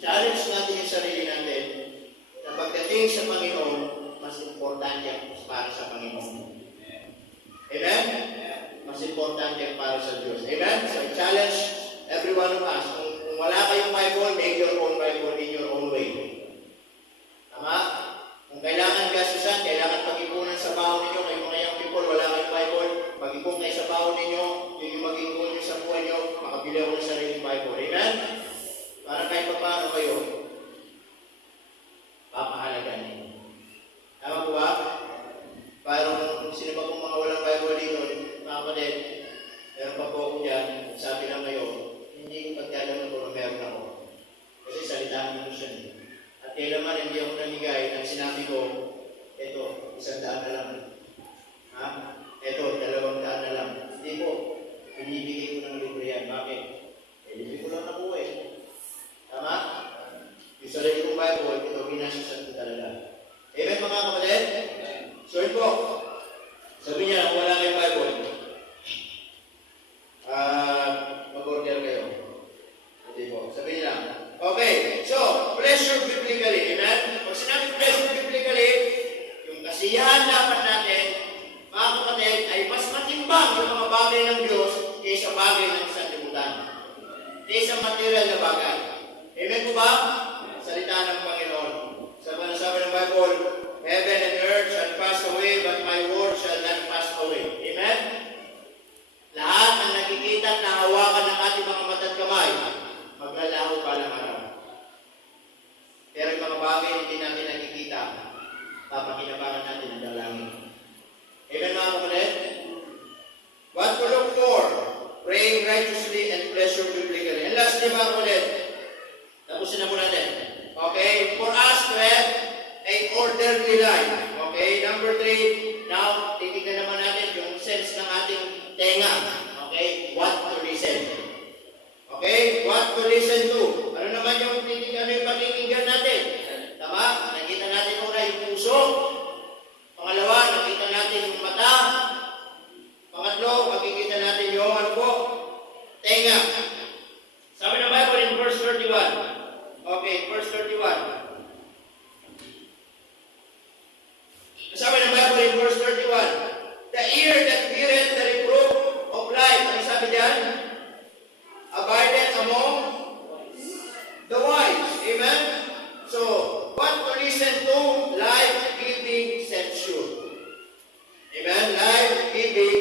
challenge natin yung sarili natin na pagdating sa Panginoon, mas importante para sa Panginoon. Amen? Mas importante para sa Diyos. Amen? So, I challenge every one of us. Kung wala kayong Bible, make your own Bible in your own way. Tama? Kung kailangan gastusan, kailangan pag-ipunan sa baon ninyo, kayong mga young people, wala kayong Bible, pag-ipon kayo sa baon ninyo, yun yung maging kailanman hindi ako namigay ng sinabi ko, ito, 100 na lang. Ha? Ito, 200 na lang. Hindi po. Binibigay ko ng libre yan. Bakit? Libre ko lang ako eh. Tama? Yung sarili kong Bible, ito, ginasisan ko talaga. Amen, mga kapatid? So, yun po. Sabi niya, kung wala kayong Bible, mag-order kayo. Hindi po. Sabi niya, okay, so, pleasure biblically. Amen? Pag sinabi pleasure biblically, yung kasiyahan dapat natin, mga kapatid, ay mas matimbang yung mga bagay ng Diyos kaysa bagay ng sanlibutan. Kaysa material na bagay. Amen po ba? Salita ng Panginoon. Sabi ng Bible, heaven and earth shall pass away, but my word shall not pass away. Amen? Lahat ng nakikita at nahawakan ng ating mga mata at kamay, maglalaho pa ng araw. Pero yung mga bagay na hindi natin nakikita, papakinabangan natin ang dalangin. Amen, mga kapatid? What to look for? Praying righteously and pleasure biblically. And lastly, mga kapatid, tapusin na po natin. Okay? For us to have an orderly life. Okay? Number 3, now, titignan naman natin yung sense ng ating tenga. Okay? What to listen. Okay? What to listen to. Ano naman yung pakikinggan natin? Tama? Nakita natin una yung puso. Pangalawa, nakita natin yung mata. Pangatlo, makikita natin yung ano po? Tenga. Sabi ng Bible in verse 31. Okay, verse 31. Sabi ng Bible in verse 31. The ear that heareth the reproof of life. Ano sabi diyan? Abideth among the wise. Amen? So, what to listen to? Life-giving censure. Amen? Life-giving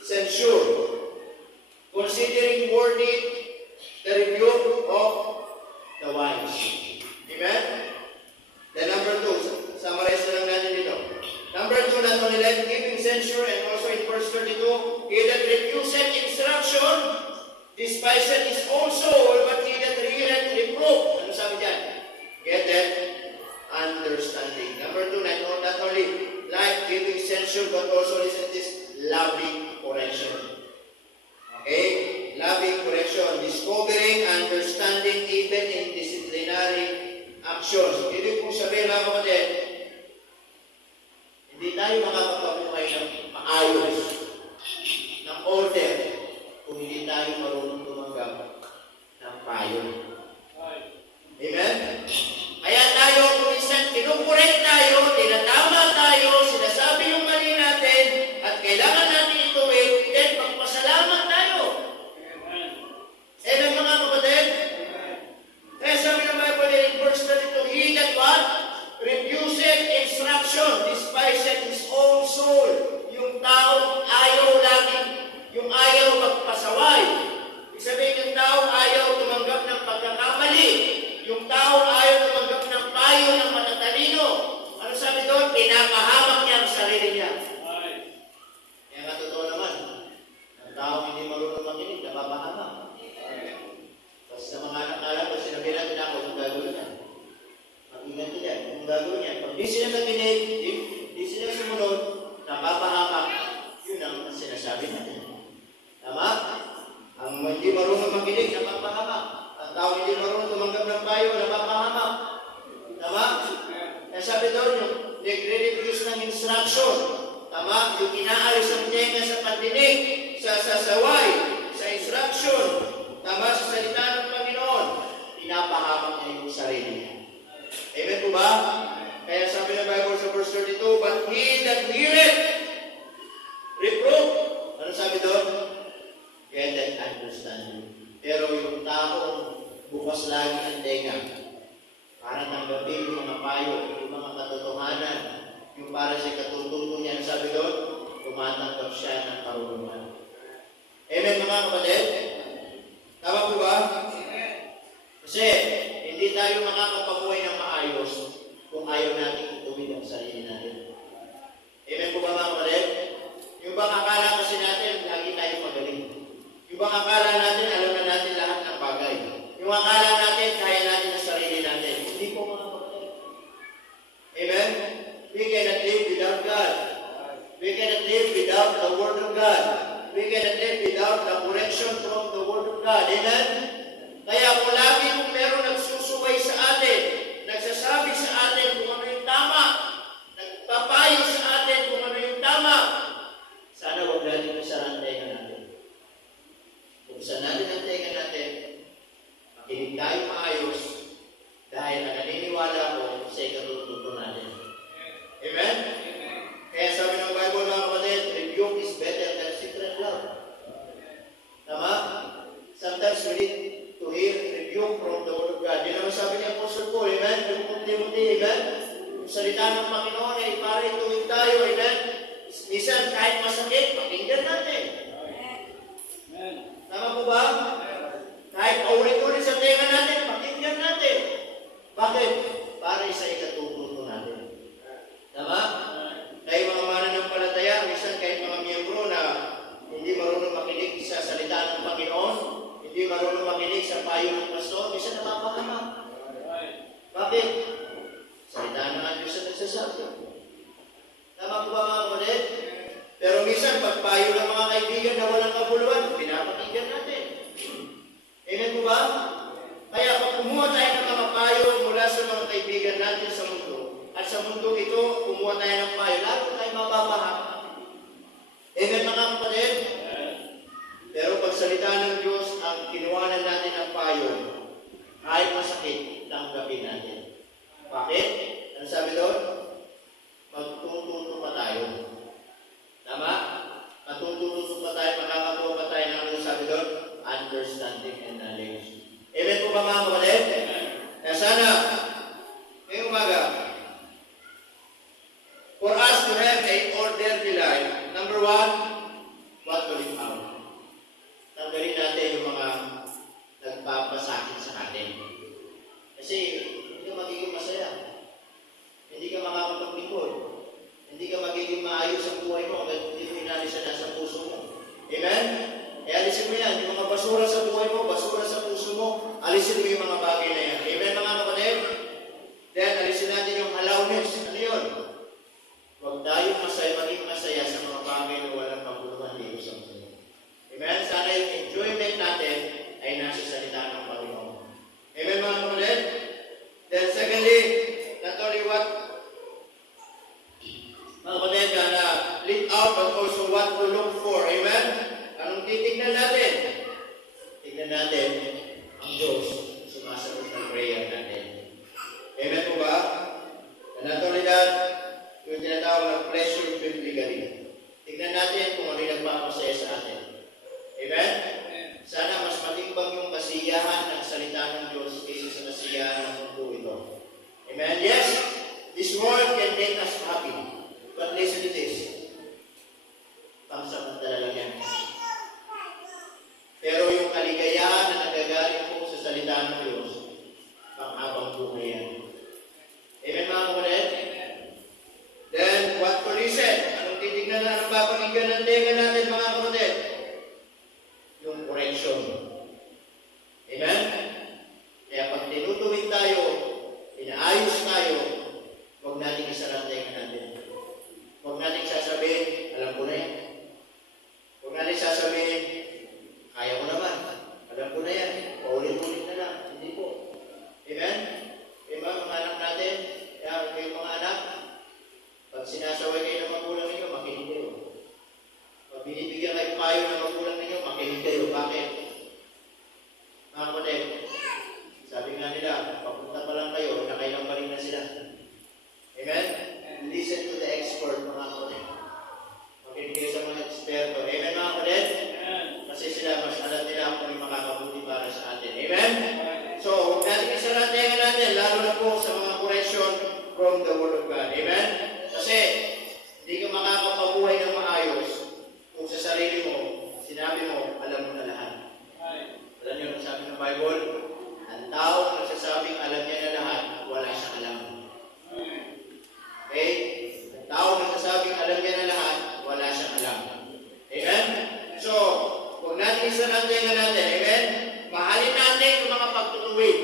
censure. Considering worthy the rebuke of the wise. Amen? Then number 2, summarize na lang natin dito. Number 2, not only life-giving censure, and also in verse 32, he that refuseth instruction, despiseth his own soul, but he that heareth reproof. Ano sabi dyan? Get that understanding. Number 2, not only life-giving censure, but also, listen to this, loving correction. Okay? Loving correction. Discovering, understanding, even in disciplinary actions. Ibig kong sabihin, mga kapatid, hindi tayo makakapabuhay ng maayos, ng order, kung hindi tayo marunong tumanggap ng payo. Amen? Kaya tayo, kung minsan, kinukorek tayo, tinatama tayo, sinasabi yung mali natin, at kailangan natin ituwid, then magpasalamat tayo. Amen, mga kapatid? Kaya sabi ng Bible in verse 32, he that what? Refuseth instruction, despiseth his own soul. Yung tao ayaw laging, yung ayaw magpasaway. Ibig sabihin, yung tao ayaw tumanggap ng pagkakamali. Yung tao ayaw tumanggap ng payo ng matatalino. Ano sabi doon? Pinapahamak niya ang sarili niya. Kaya nga totoo naman, ang tao hindi marunong makinig, napapahamak. Sa mga anak na lang, sinabi natin ako kung gagawin niya. Mag-ingat niya kung gagawin niya. Pag di sila nakinig, di sila sumunod, napapahamak. Yun ang sinasabi natin. Tama? Ang hindi marunong makinig, napapahamak. Ang tao hindi marunong tumanggap ng payo, napapahamak. Tama? Kaya sabi doon, yung nagre-refuse ng instruction. Tama? Yung inaalis ang tenga sa pandinig, sa sasaway, sa instruction. Tama? Sa salita ng Panginoon, pinapahamak niya yung sarili niya. Amen po ba? Kaya sabi ng Bible sa verse 32, but he that heareth reproof. Ano sabi doon? Get that understanding. Pero yung taong bukas lagi ang tenga, para tanggapin yung mga payo, yung mga katotohanan, yung para sa katutunan niya, sabi doon, tumatanggap siya ng karunungan. Amen mga kapatid? Tama po ba? Kasi hindi tayo makakapabuhay ng maayos kung ayaw natin ituwid ang sarili natin. Amen po ba mga kapatid? Yung bang akala kasi natin, lagi tayo magaling. Yung bang akala natin, alam na natin lahat ng bagay. Yung akala natin, kaya natin ang sarili natin. Hindi po mga kapatid. Ano sabi ni Apostle Paul, amen? Yung Timothy, amen? Yung salita ng Panginoon ay pare tuwid tayo, amen? Minsan, kahit masakit, pakinggan natin. Tama po ba? Kahit paulit-ulit sa tenga natin, pakinggan natin. Bakit? Para sa ikatututo natin. Tama? Dahil mga mananampalataya, minsan kahit mga miyembro na hindi marunong makinig sa salita ng Panginoon, hindi marunong makinig sa payo ng pastor, minsan napapakama. Bakit? Salita ng Diyos sa nagsasabi. Tama po ba mga kapatid? Pero minsan, pagpayo ng mga kaibigan na walang kabuluhan, pinapakinggan natin. Amen po ba? Kaya kung kumuha tayo ng mga payo mula sa mga kaibigan natin sa mundo, at sa mundo ito, kumuha tayo ng payo, lalo tayo mapapahak. Amen mga kapatid? Pero pag salita ng Diyos, ang kinuhanan natin ng payo, kahit masakit, tanggapin natin. Bakit? Ano sabi doon? Magtututo pa tayo. Tama? Matututo pa tayo, makakakuha pa tayo ng ano sabi doon? Understanding and knowledge. Amen po ba mga kapatid? Kaya sana, ngayong umaga, for us to have a orderly life, number one, what to live out. Tanggalin natin yung mga nagpapasakit sa atin. Kasi, hindi ka magiging masaya. Hindi ka makakapaglingkod. Hindi ka magiging maayos sa buhay mo hanggang hindi mo inalisan na sa puso mo. Amen? E alisin mo yan. Yung mga basura sa buhay mo, basura sa puso mo, alisin mo yung mga bagay na yan. Amen mga kapatid? Then, alisin natin yung allowness. Ano yun? Huwag tayong maging masaya sa mga bagay na walang kabuluhan dito sa mundo. Amen? Sana yung enjoyment natin ay nasa salita ng Panginoon. Amen mga kapatid? Then secondly, not only what mga kapatid na live out, but also what to look for. Amen? Anong titignan natin? Tignan natin ang Diyos sumasagot ng prayer natin. Amen po ba? And not only that, yung tinatawag na pleasure biblically. Tignan natin kung ano yung nagpapasaya sa atin. Amen? Sana mas matimbang yung kasiyahan ng salita ng Diyos kaysa sa kasiyahan ng mundo ito. Amen? Yes, this world can make us happy. But listen to this. Pangsamantala lang yan. Pero yung kaligayahan na nagagaling po sa salita ng Diyos, pang-habang buhay yan. Amen mga kapatid? Then, what to listen? Anong titignan na ang papakinggan ng tenga natin mga kapatid? Yung correction. Amen? Kaya pag tinutuwid tayo, inaayos tayo, huwag natin isara ang tenga natin. Huwag natin sasabihin, alam ko na yan. Huwag natin sasabihin, kaya ko naman. Alam ko na yan. Paulit-ulit na lang. Hindi po. Amen? Diba, mga anak natin, yung mga anak, pag sinasaway kayo ng magulang ninyo, makinig kayo. Pag binibigyan kayo payo ng magulang ninyo, makinig kayo. Bakit? Mga kapatid, sabi nga nila, papunta pa lang kayo, nakailang pa rin na sila. Amen? Listen to the expert, mga kapatid. Makinig kayo sa mga eksperto. Amen, mga kapatid? Kasi sila, mas alam nila kung yung makakabuti para sa atin. Amen? So, huwag natin isaratengan natin, lalo na po sa mga correction from the Word of God. Amen? Kasi, hindi ka makakapabuhay ng maayos kung sa sarili mo, sinabi mo, alam mo na lahat. Alam niyo ang sabi ng Bible? Ang tao nagsasabing alam niya na lahat, wala siyang alam. Okay? Ang tao nagsasabing alam niya na lahat, wala siyang alam. Amen? So, huwag natin isaratengan natin. Amen? Mahalin natin yung mga pagtutuwid.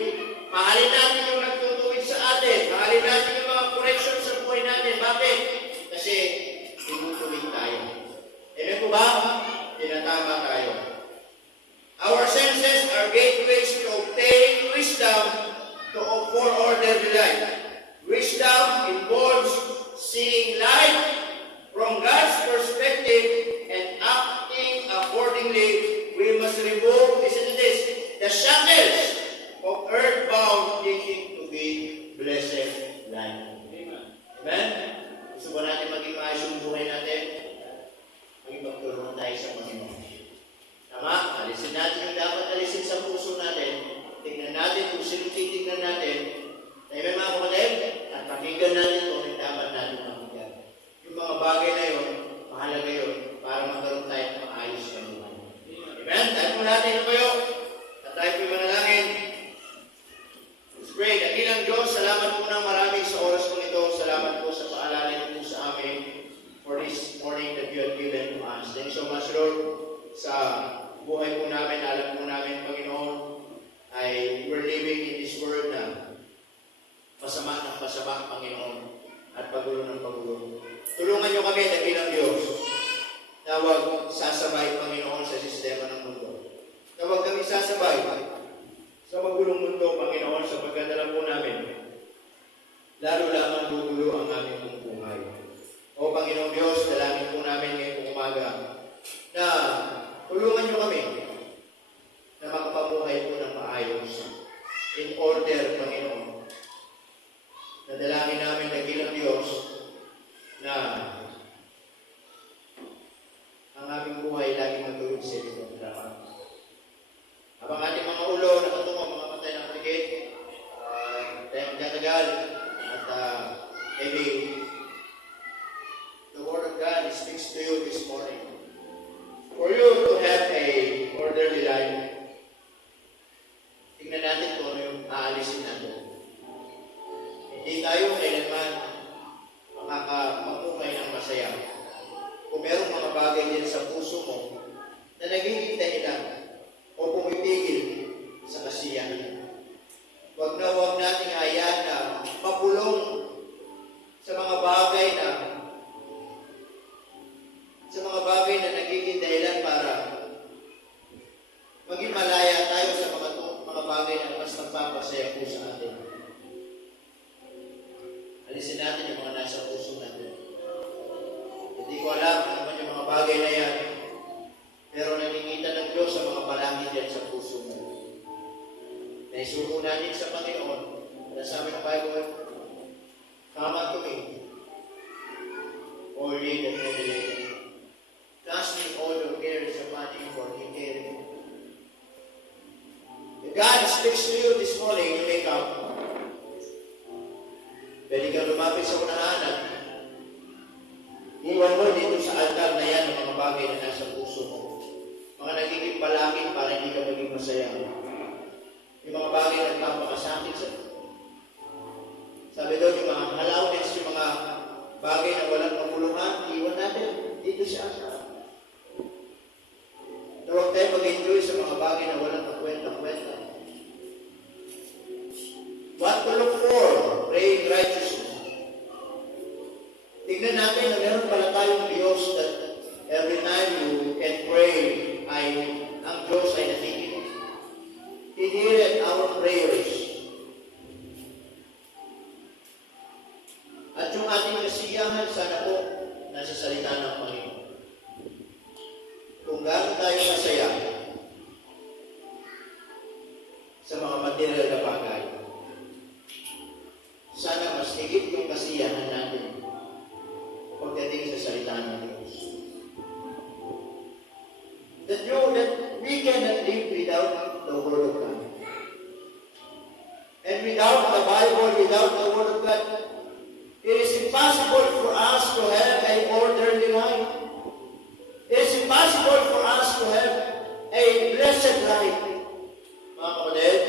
Mahalin natin yung nagtutuwid sa atin. Mahalin natin yung mga correction sa buhay natin. Bakit? Kasi tinutuwid tayo. Amen po ba? Tinatama tayo. Our senses are gateways to obtain wisdom for orderly life. Wisdom involves seeing life from God's perspective and acting accordingly. We must remove, listen to this, the shackles of earthbound thinking to be blessed life. Amen? Gusto ba natin maging maayos yung buhay natin? Maging magtulungan tayo sa Panginoon. Tama? Alisin natin yung dapat alisin sa puso natin. Tingnan natin kung sino titignan natin. Okay, dakilang Diyos, salamat po ng marami sa oras po ito. Salamat po sa paalala niyo po sa amin for this morning that you have given to us. Thank you so much, Lord, sa buhay po namin. Alam po namin, Panginoon, ay we're living in this world na pasama ng pasama, Panginoon, at pagulo ng pagulo. Tulungan niyo kami, dakilang Diyos, na huwag sasabay, Panginoon, sa sistema ng mundo. Na huwag kami sasabay sa magulong mundo, Panginoon, sa pagkadala po namin. Lalo lamang gugulo ang aming pong buhay. O Panginoon Diyos, dalangin po namin ngayong umaga na tulungan niyo kami na makapabuhay po ng maayos. In order, Panginoon, na dalangin namin dakilang Diyos na ang aming buhay laging magulog sa iyo. Habang ating mga ulo nakatungo, mga patay ng krikit, tayo magtatagal, at maybe the Word of God speaks to you this morning. For you to have a orderly life, tingnan natin kung ano yung aalisin natin. Hindi tayo kailanman makakapamuhay ng masaya. Kung merong mga bagay din sa puso mo na nagiging dahilan o pumipigil sa kasiyahan. Huwag nating hayaan na mapulong sa mga bagay na nagiging dahilan para maging malaya tayo sa mga bagay na mas magpapasaya po sa atin. Alisin natin yung mga nasa puso natin. Hindi ko alam ano man yung mga bagay na yan, pero nakikita ng Diyos sa mga palangit yan sa puso mo. Naisuko natin sa Panginoon. Nasabi ng Bible, come unto me, all ye that heavy laden, casting all your cares upon Him, for He careth you. If God speaks to you this morning, you may come. Pwede kang lumapit sa unahan at iwan mo dito sa altar na yan ang mga bagay na nasa puso mo. Mga nagiging balakid para hindi ka maging masaya. Yung mga bagay na nagpapakasakit sa sabi doon, yung mga allowance, yung mga bagay na walang pamulungan, iwan natin dito sa altar. Na huwag tayo mag-enjoy sa mga bagay na walang kakwenta-kwenta. What to look for? Praying righteousness. Tignan natin na meron pala tayong Diyos that every time you can pray, ang Diyos ay nakikinig. He heareth our prayers. At yung ating kasiyahan, sana po, nasa salita ng Panginoon. Kung gaano tayo masaya sa mga material na bagay, sana mas higit yung kasiyahan natin pagdating sa salita ng Diyos. That we cannot live without the Word of God. And without the Bible, without the Word of God, it is impossible for us to have an orderly life. It is impossible for us to have a blessed life. Mga kapatid,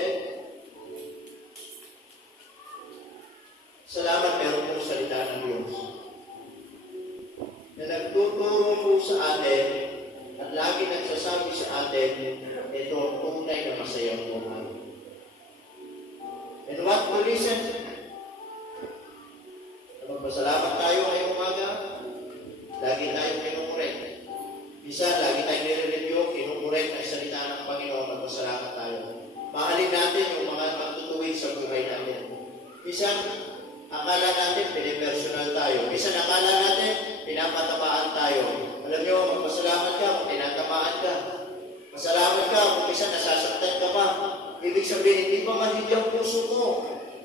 salamat meron po salita ng Diyos na nagtuturo po sa atin at lagi nagsasabi sa atin, ito ang tunay na masayang buhay. And what we listen, magpasalamat tayo ngayong umaga, lagi tayong kinumurek. Isa, lagi tayong nire-review, kinumurek ang salita ng Panginoon, magpasalamat tayo. Mahalin natin yung mga magtutuwid sa buhay natin. Isa, akala natin pinipersonal tayo. Isa, akala natin pinapatamaan tayo. Alam nyo, magpasalamat ka kung tinatamaan ka. Masalamat ka kung isa nasasaktan ka pa. Ibig sabihin, hindi pa manhid ang puso mo.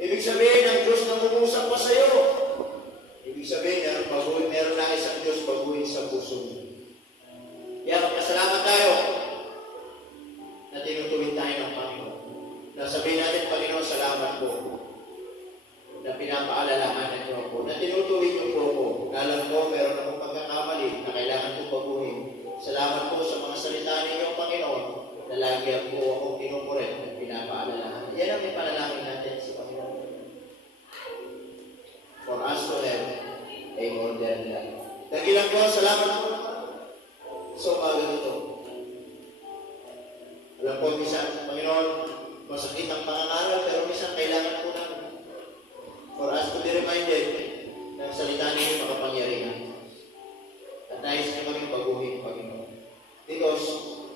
Ibig sabihin, ang Diyos na umusap pa sa iyo. Ibig sabihin, meron na isang Diyos baguhin sa puso mo. Kaya magpasalamat tayo na tinutuwid tayo ng Panginoon. Nasabihin natin, Panginoon, salamat po na pinapaalalahanan niyo ako, na tinutuwid niyo po ako. Alam ko, meron akong pagkakamali na kailangan kong baguhin. Salamat po sa mga salita ninyo, Panginoon, na lagi po akong kinukuret at pinapaalalahanan. Yan ang ipanalangin natin sa Panginoon. nila. Dakilang po, salamat po sa umaga nito. Alam po, minsan, Panginoon, masakit ang pangangaral, pero minsan kailangan po namin for us to be reminded na ang salita ninyo makapangyarihan. At nais niyo kaming baguhin, Panginoon. Because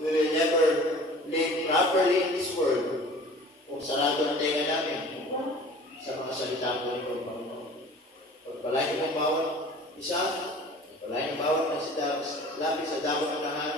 we will never live properly in this world kung sarado ang tenga namin sa mga salita po ninyo, Panginoon. Pagpalain niyo ang bawat isa, pagpalain ang bawat lapis sa dako ng lahat,